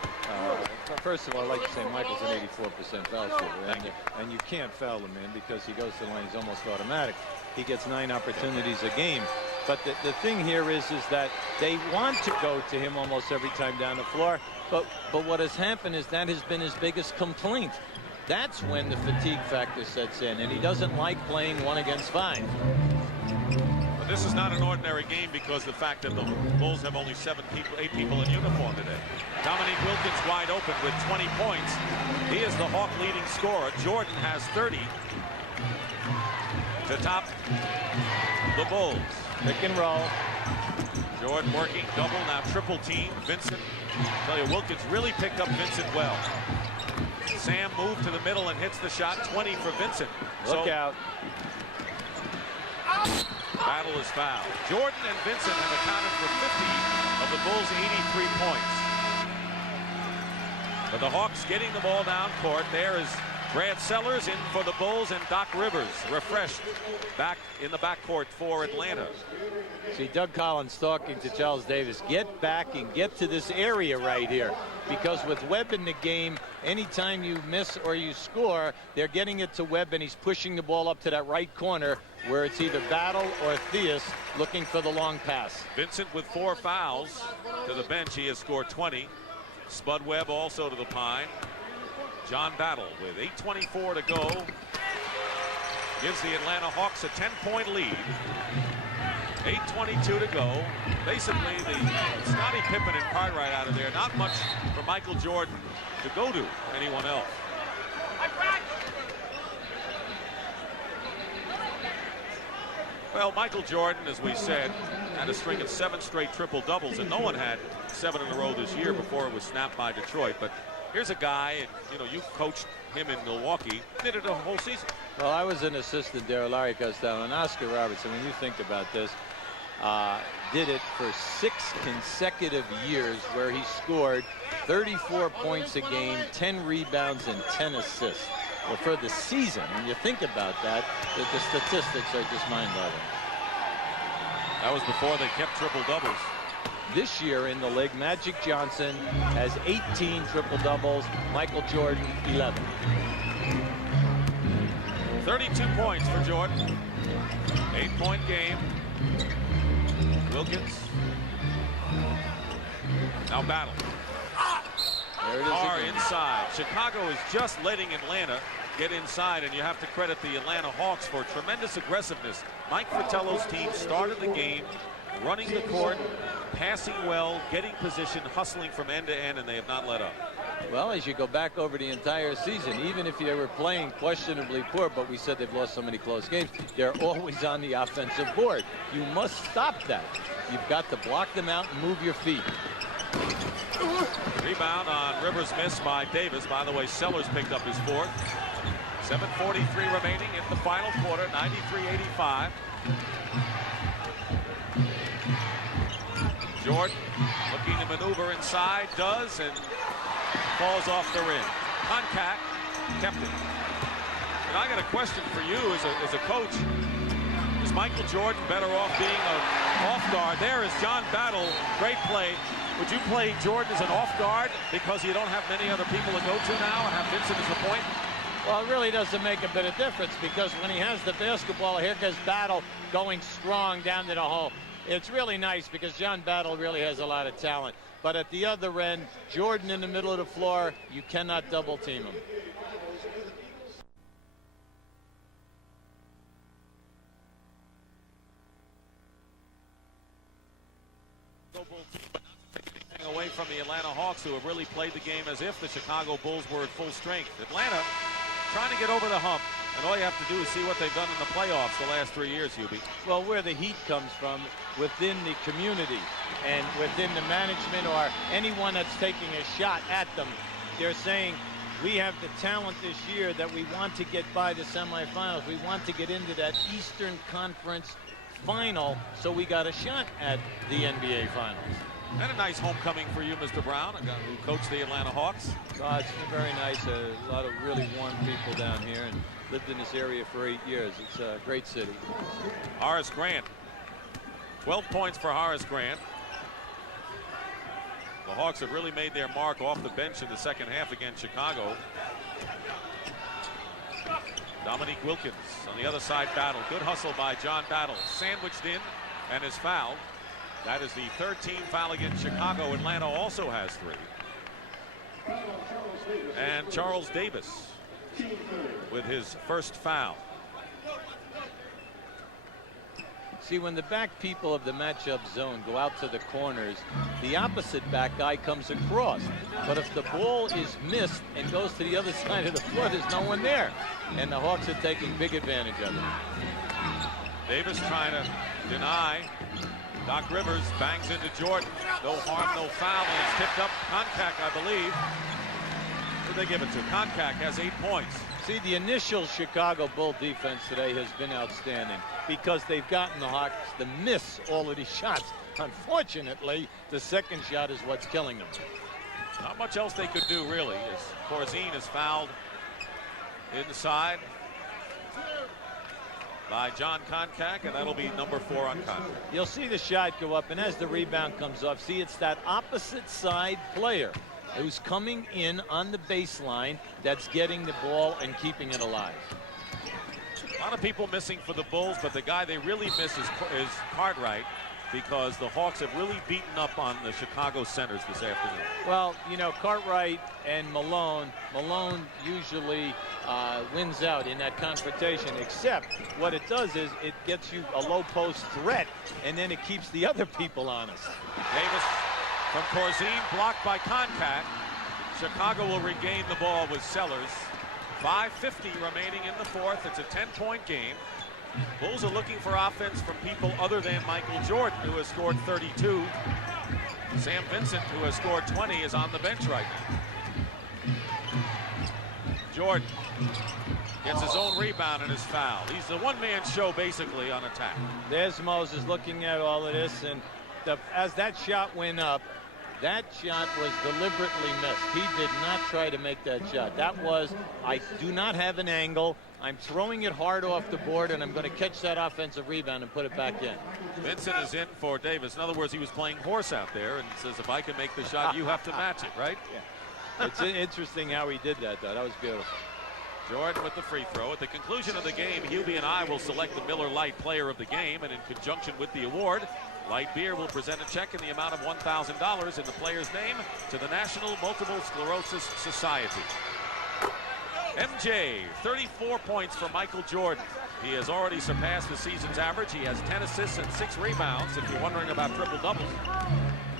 first of all, I'd like to say Michael's an 84% foul shooter, and you can't foul him in because he goes to the line. He's almost automatic. He gets 9 opportunities a game. But the thing here is that they want to go to him almost every time down the floor. But what has happened is that has been his biggest complaint. That's when the fatigue factor sets in, and he doesn't like playing 1 against 5. But this is not an ordinary game because the fact that the Bulls have only 8 people in uniform today. Dominique Wilkins wide open with 20 points. He is the Hawk leading scorer. Jordan has 30 to top the Bulls. Pick and roll. Jordan working double, now triple team. Vincent, I tell you, Wilkins really picked up Vincent well. Sam moved to the middle and hits the shot. 20 for Vincent. Look out. Battle is fouled. Jordan and Vincent have accounted for 50 of the Bulls' 83 points. But the Hawks getting the ball down court. There is Brad Sellers in for the Bulls, and Doc Rivers refreshed back in the backcourt for Atlanta. See Doug Collins talking to Charles Davis. Get back and get to this area right here. Because with Webb in the game, anytime you miss or you score, they're getting it to Webb, and he's pushing the ball up to that right corner where it's either Battle or Theus looking for the long pass. Vincent with 4 fouls to the bench. He has scored 20. Spud Webb also to the pine. John Battle with 8:24 to go gives the Atlanta Hawks a 10-point lead. 8:22 to go. Basically, the Scottie Pippen and Cartwright out of there. Not much for Michael Jordan to go to anyone else. Well, Michael Jordan, as we said, had a string of 7 straight triple-doubles, and no one had 7 in a row this year before it was snapped by Detroit. But here's a guy, and you know, you coached him in Milwaukee, did it a whole season. Well, I was an assistant there. Larry Costello and Oscar Robertson, when you think about this, did it for 6 consecutive years where he scored 34 points a game, 10 rebounds, and 10 assists. Well, for the season, when you think about that, the statistics are just mind-boggling. That was before they kept triple-doubles. This year in the league, Magic Johnson has 18 triple-doubles, Michael Jordan 11. 32 points for Jordan. 8-point game. Wilkins. Now Battle. There it is Far again. inside. Chicago is just letting Atlanta get inside, and you have to credit the Atlanta Hawks for tremendous aggressiveness. Mike Fratello's team started the game running the court, passing well, getting position, hustling from end to end, and they have not let up. Well, as you go back over the entire season, even if they were playing questionably poor, but we said they've lost so many close games, they're always on the offensive board. You must stop that. You've got to block them out and move your feet. Rebound on Rivers, miss by Davis. By the way, Sellers picked up his 4th. 7:43 remaining in the final quarter, 93-85. Jordan looking to maneuver inside, does, and falls off the rim. Contact, kept it. And I got a question for you as a coach. Is Michael Jordan better off being an off guard? There is John Battle, great play. Would you play Jordan as an off guard because you don't have many other people to go to now and have Vincent as the point? Well, it really doesn't make a bit of difference because when he has the basketball, here goes Battle going strong down to the hole. It's really nice because John Battle really has a lot of talent. But at the other end, Jordan in the middle of the floor, you cannot double team him. Away from the Atlanta Hawks, who have really played the game as if the Chicago Bulls were at full strength. Atlanta trying to get over the hump, and all you have to do is see what they've done in the playoffs the last 3 years, Hubie. Well, where the heat comes from, within the community and within the management or anyone that's taking a shot at them, they're saying, we have the talent this year that we want to get by the semifinals. We want to get into that Eastern Conference final, so we got a shot at the NBA Finals. And a nice homecoming for you, Mr. Brown, a guy who coached the Atlanta Hawks. Oh, it's been very nice. A lot of really warm people down here, and lived in this area for 8 years. It's a great city. Horace Grant. 12 points for Horace Grant. The Hawks have really made their mark off the bench in the second half against Chicago. Dominique Wilkins on the other side. Battle. Good hustle by John Battle. Sandwiched in and is fouled. That is the third team foul against Chicago. Atlanta also has 3. And Charles Davis with his first foul. See, when the back people of the matchup zone go out to the corners, the opposite back guy comes across. But if the ball is missed and goes to the other side of the floor, there's no one there. And the Hawks are taking big advantage of it. Davis trying to deny. Doc Rivers bangs into Jordan. No harm, no foul, and it's tipped up. Koncak, I believe. Who did they give it to? Koncak has 8 points. See, the initial Chicago Bull defense today has been outstanding because they've gotten the Hawks to miss all of these shots. Unfortunately, the second shot is what's killing them. Not much else they could do, really, as Corzine is fouled inside by John Koncak, and that'll be number 4 on Koncak. You'll see the shot go up, and as the rebound comes off, see, it's that opposite side player who's coming in on the baseline that's getting the ball and keeping it alive. A lot of people missing for the Bulls, but the guy they really miss is Cartwright, because the Hawks have really beaten up on the Chicago centers this afternoon. Well, you know, Cartwright and Malone usually wins out in that confrontation, except what it does is it gets you a low post threat, and then it keeps the other people honest. Davis from Corzine, blocked by Koncak. Chicago will regain the ball with Sellers. 5:50 remaining in the fourth. It's a 10-point game. Bulls are looking for offense from people other than Michael Jordan, who has scored 32. Sam Vincent, who has scored 20, is on the bench right now. Jordan gets his own rebound and is fouled. He's the one-man show, basically, on attack. There's Moses looking at all of this, and as that shot went up, that shot was deliberately missed. He did not try to make that shot. That was, I do not have an angle. I'm throwing it hard off the board, and I'm going to catch that offensive rebound and put it back in. Vincent is in for Davis. In other words, he was playing horse out there and says, if I can make the shot, you have to match it, right? Yeah. It's interesting how he did that, though. That was beautiful. Jordan with the free throw. At the conclusion of the game, Hubie and I will select the Miller Lite Player of the Game, and in conjunction with the award, Light Beer will present a check in the amount of $1,000 in the player's name to the National Multiple Sclerosis Society. MJ, 34 points for Michael Jordan. He has already surpassed the season's average. He has 10 assists and 6 rebounds, if you're wondering about triple-doubles.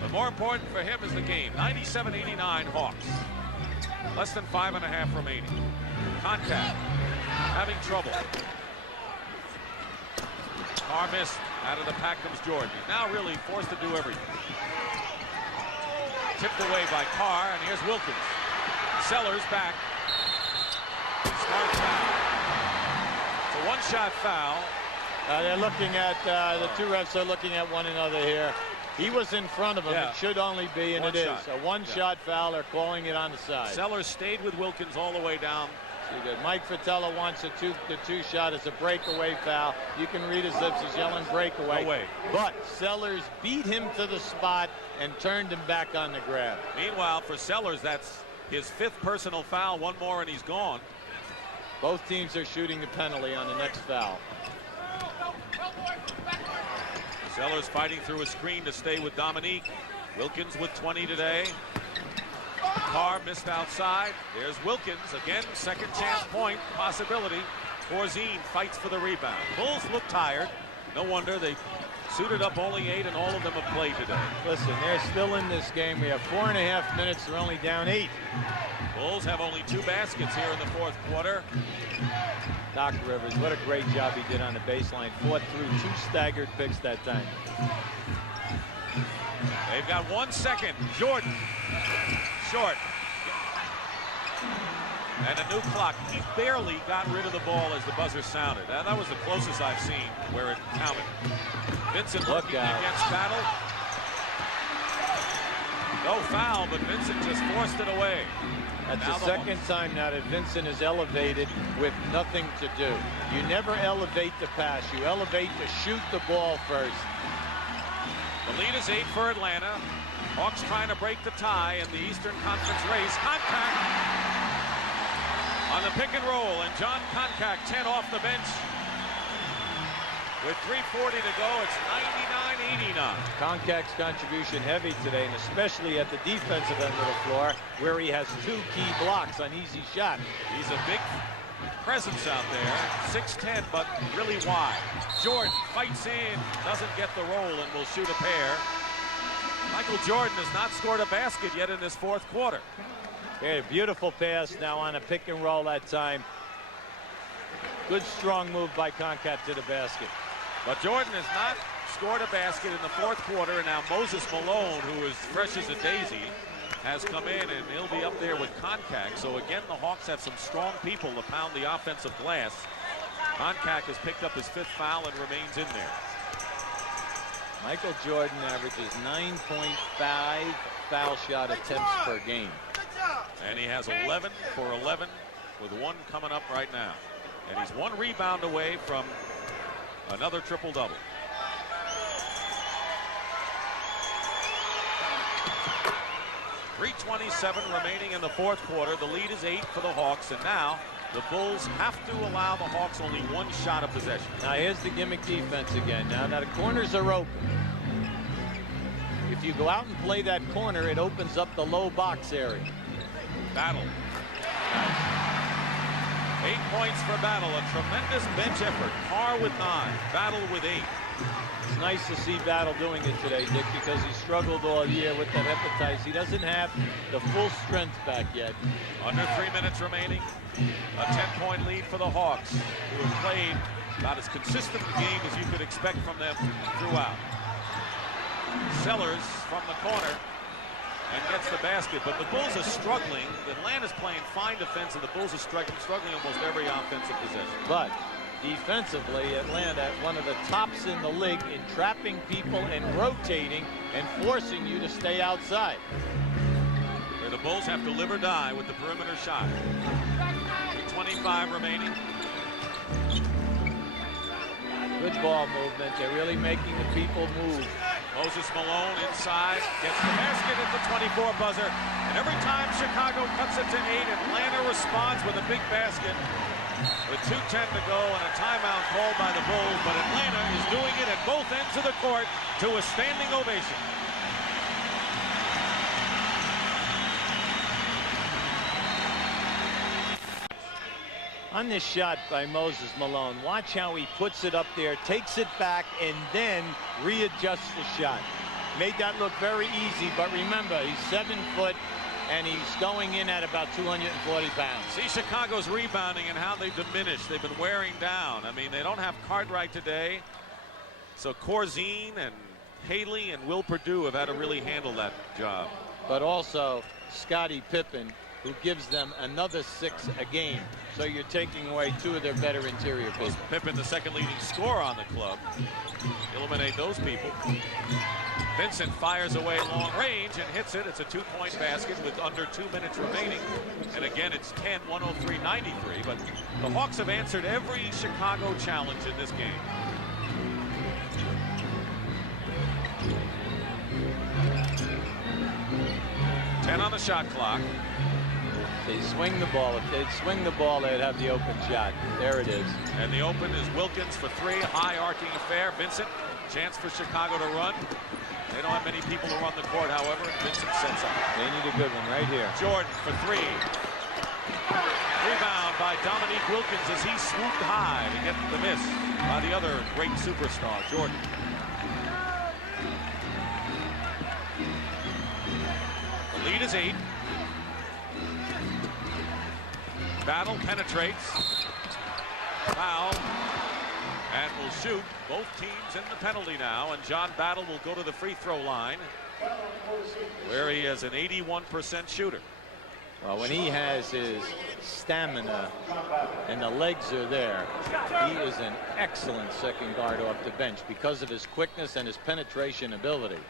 But more important for him is the game. 97-89 Hawks. Less than 5.5 remaining. Koncak having trouble. Carr missed. Out of the pack comes Jordan. He's now really forced to do everything. Tipped away by Carr, and here's Wilkins. Sellers back. Smart foul. It's a one-shot foul. They're looking at, the two refs are looking at one another here. He was in front of him. Yeah. It should only be, and One it shot. is. A one-shot foul. They're calling it on the side. Sellers stayed with Wilkins all the way down. Good. Mike Fratello wants the two shot as a breakaway foul. You can read his lips. He's yelling breakaway. Away. But Sellers beat him to the spot and turned him back on the grab. Meanwhile, for Sellers, that's his 5th personal foul. One more and he's gone. Both teams are shooting the penalty on the next foul. Sellers fighting through a screen to stay with Dominique. Wilkins with 20 today. Carr missed outside. There's Wilkins again. Second chance point possibility. Corzine fights for the rebound. Bulls look tired. No wonder they suited up only 8, and all of them have played today. Listen, they're still in this game. We have 4.5 minutes. They're only down 8. Bulls have only 2 baskets here in the fourth quarter. Doc Rivers, what a great job he did on the baseline. Fought through 2 staggered picks that time. They've got 1 second. Jordan. Short. And a new clock. He barely got rid of the ball as the buzzer sounded. That was the closest I've seen where it counted. Vincent looking against Battle. No foul, but Vincent just forced it away. That's Now the second time now that Vincent is elevated with nothing to do. You never elevate the pass. You elevate to shoot the ball first. The lead is 8 for Atlanta. Hawks trying to break the tie in the Eastern Conference race. Concac on the pick and roll, and John Concac 10 off the bench. With 3:40 to go, it's 99-89. Concac's contribution heavy today, and especially at the defensive end of the floor, where he has 2 key blocks on easy shot. He's a big presence out there, 6'10", but really wide. Jordan fights in, doesn't get the roll, and will shoot a pair. Michael Jordan has not scored a basket yet in this fourth quarter. Okay, beautiful pass now on a pick and roll that time. Good strong move by Concac to the basket. But Jordan has not scored a basket in the fourth quarter, and now Moses Malone, who is fresh as a daisy, has come in, and he'll be up there with Concac. So again, the Hawks have some strong people to pound the offensive glass. Concac has picked up his 5th foul and remains in there. Michael Jordan averages 9.5 foul shot attempts per game. And he has 11 for 11 with 1 coming up right now. And he's 1 rebound away from another triple-double. .327 remaining in the fourth quarter. The lead is 8 for the Hawks, and now the Bulls have to allow the Hawks only 1 shot of possession. Now here's the gimmick defense again. Now the corners are open. If you go out and play that corner, it opens up the low box area. Battle. 8 points for Battle. A tremendous bench effort. Carr with 9. Battle with 8. It's nice to see Battle doing it today, Dick, because he struggled all year with that hepatitis. He doesn't have the full strength back yet. Under 3 minutes remaining. A 10-point lead for the Hawks, who have played about as consistent a game as you could expect from them throughout. Sellers from the corner and gets the basket, but the Bulls are struggling. Atlanta's playing fine defense, and the Bulls are struggling almost every offensive possession. But defensively, Atlanta, one of the tops in the league in trapping people and rotating and forcing you to stay outside. Where the Bulls have to live or die with the perimeter shot. 25 remaining. Good ball movement. They're really making the people move. Moses Malone inside, gets the basket at the 24 buzzer, and every time Chicago cuts it to 8, Atlanta responds with a big basket with 2:10 to go and a timeout called by the Bulls, but Atlanta is doing it at both ends of the court to a standing ovation. On this shot by Moses Malone, watch how he puts it up there, takes it back, and then readjusts the shot. Made that look very easy, but remember, he's 7 foot, and he's going in at about 240 pounds. See Chicago's rebounding and how they've diminished. They've been wearing down. I mean, they don't have Cartwright today, so Corzine and Haley and Will Perdue have had to really handle that job. But also Scottie Pippen, who gives them another 6 a game. So you're taking away 2 of their better interior people. Pippen, the second leading scorer on the club. Eliminate those people. Vincent fires away long range and hits it. It's a 2-point basket with under 2 minutes remaining. And again, it's 10, 103-93. But the Hawks have answered every Chicago challenge in this game. Ten on the shot clock. They swing the ball. If they'd swing the ball, they'd have the open shot. There it is. And the open is Wilkins for 3. High arcing affair. Vincent, chance for Chicago to run. They don't have many people to run the court, however. Vincent sets up. They need a good one right here. Jordan for 3. Rebound by Dominique Wilkins as he swooped high to get the miss by the other great superstar, Jordan. The lead is 8. Battle penetrates. Foul. And will shoot. Both teams in the penalty now. And John Battle will go to the free throw line, where he is an 81% shooter. Well, when he has his stamina and the legs are there, he is an excellent second guard off the bench because of his quickness and his penetration ability.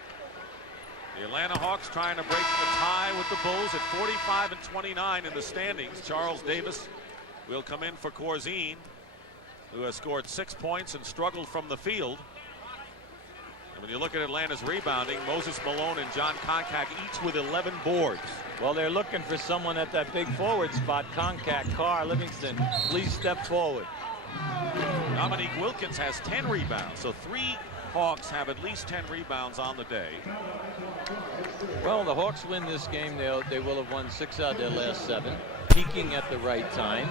The Atlanta Hawks trying to break the tie with the Bulls at 45 and 29 in the standings. Charles Davis will come in for Corzine, who has scored 6 points and struggled from the field. And when you look at Atlanta's rebounding, Moses Malone and John Koncak each with 11 boards. Well, they're looking for someone at that big forward spot. Koncak, Carr, Livingston, please step forward. Dominique Wilkins has 10 rebounds, so 3 Hawks have at least 10 rebounds on the day. Well, the Hawks win this game. They will have won 6 out of their last 7, peaking at the right time.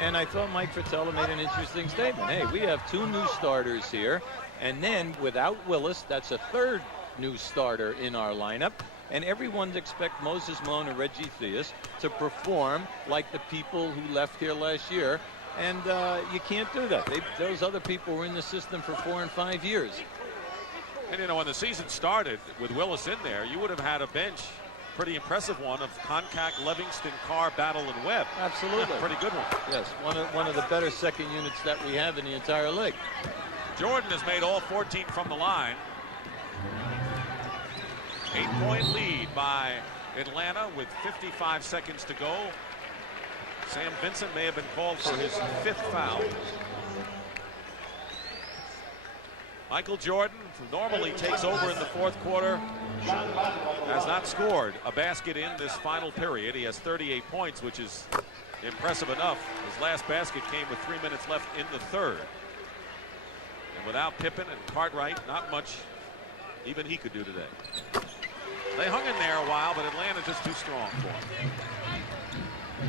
And I thought Mike Fratello made an interesting statement. Hey, we have 2 new starters here, and then without Willis, that's a 3rd new starter in our lineup. And everyone expects Moses Malone and Reggie Theus to perform like the people who left here last year. And you can't do that. Those other people were in the system for 4 and 5 years. And you know, when the season started with Willis in there, you would have had a bench, pretty impressive one, of Koncak, Livingston, Carr, Battle, and Webb. Absolutely. Pretty good one. Yes, one of the better second units that we have in the entire league. Jordan has made all 14 from the line. 8-point lead by Atlanta with 55 seconds to go. Sam Vincent may have been called for his 5th foul. Michael Jordan, who normally takes over in the 4th quarter, has not scored a basket in this final period. He has 38 points, which is impressive enough. His last basket came with 3 minutes left in the 3rd. And without Pippen and Cartwright, not much even he could do today. They hung in there a while, but Atlanta just too strong for them.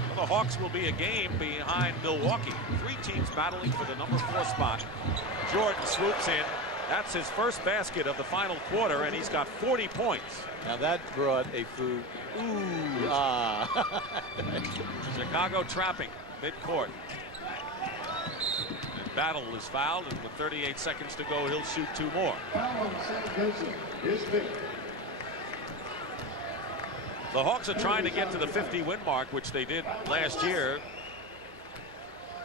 Well, the Hawks will be a game behind Milwaukee. 3 teams battling for the number 4 spot. Jordan swoops in. That's his first basket of the final quarter, and he's got 40 points. Now that brought a food. Ooh, ah. Chicago trapping midcourt. And Battle is fouled, and with 38 seconds to go, he'll shoot 2 more. The Hawks are trying to get to the 50-win mark, which they did last year.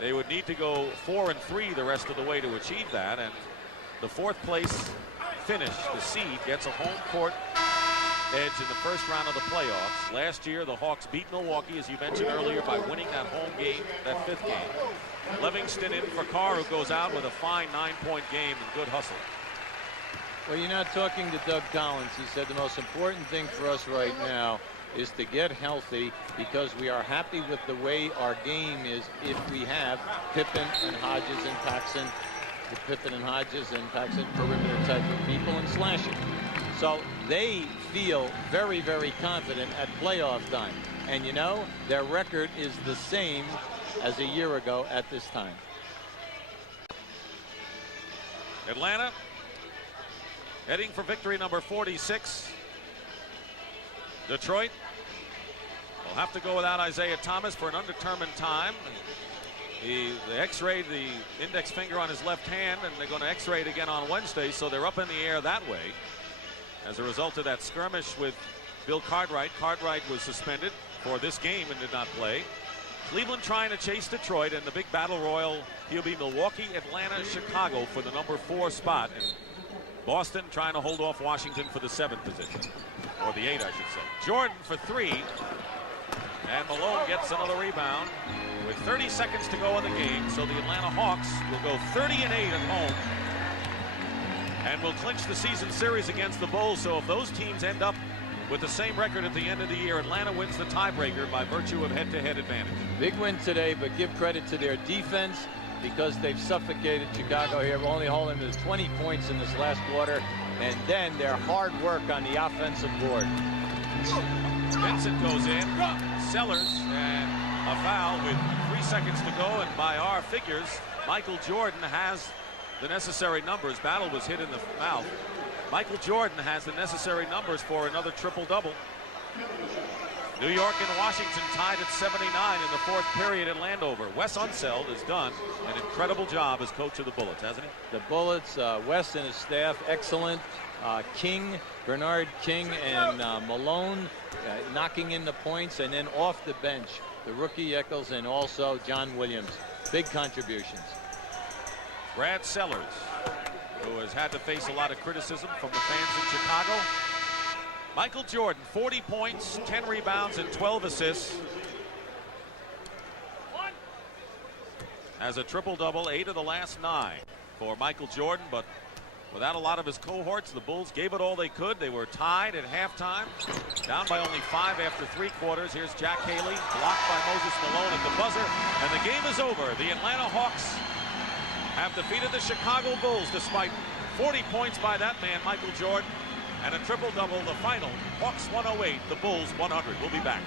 They would need to go 4 and 3 the rest of the way to achieve that, and the 4th place finish, the seed, gets a home court edge in the first round of the playoffs. Last year, the Hawks beat Milwaukee, as you mentioned earlier, by winning that home game, that 5th game. Livingston in for Carr, who goes out with a fine 9-point game and good hustle. Well, you're not talking to Doug Collins. He said the most important thing for us right now is to get healthy, because we are happy with the way our game is if we have Pippen and Hodges and Paxson, the Pippen and Hodges and Paxson perimeter type of people and slashing. So they feel very, very confident at playoff time. And you know, their record is the same as a year ago at this time. Atlanta heading for victory number 46. Detroit will have to go without Isaiah Thomas for an undetermined time. They x-rayed the index finger on his left hand, and they're going to x-ray it again on Wednesday, so they're up in the air that way. As a result of that skirmish with Bill Cartwright, Cartwright was suspended for this game and did not play. Cleveland trying to chase Detroit, and the big battle royal, he'll be Milwaukee, Atlanta, Chicago for the number 4 spot. And Boston trying to hold off Washington for the 7th position, or the 8, I should say. Jordan for 3, and Malone gets another rebound with 30 seconds to go in the game. So the Atlanta Hawks will go 30 and 8 at home and will clinch the season series against the Bulls. So if those teams end up with the same record at the end of the year, Atlanta wins the tiebreaker by virtue of head-to-head advantage. Big win today, but give credit to their defense, because they've suffocated Chicago here, only holding to 20 points in this last quarter, and then their hard work on the offensive board. Vincent goes in, Sellers, and a foul with 3 seconds to go, and by our figures, Michael Jordan has the necessary numbers. Battle was hit in the mouth. Michael Jordan has the necessary numbers for another triple-double. New York and Washington tied at 79 in the 4th period at Landover. Wes Unseld has done an incredible job as coach of the Bullets, hasn't he? The Bullets, Wes and his staff, excellent. King, Bernard King, and Malone knocking in the points, and then off the bench, the rookie Eccles and also John Williams. Big contributions. Brad Sellers, who has had to face a lot of criticism from the fans in Chicago, Michael Jordan, 40 points, 10 rebounds, and 12 assists. Has a triple-double, 8 of the last 9 for Michael Jordan, but without a lot of his cohorts, the Bulls gave it all they could. They were tied at halftime, down by only 5 after 3 quarters. Here's Jack Haley, blocked by Moses Malone at the buzzer, and the game is over. The Atlanta Hawks have defeated the Chicago Bulls despite 40 points by that man, Michael Jordan, and a triple-double. The final, Hawks 108, the Bulls 100. We'll be back.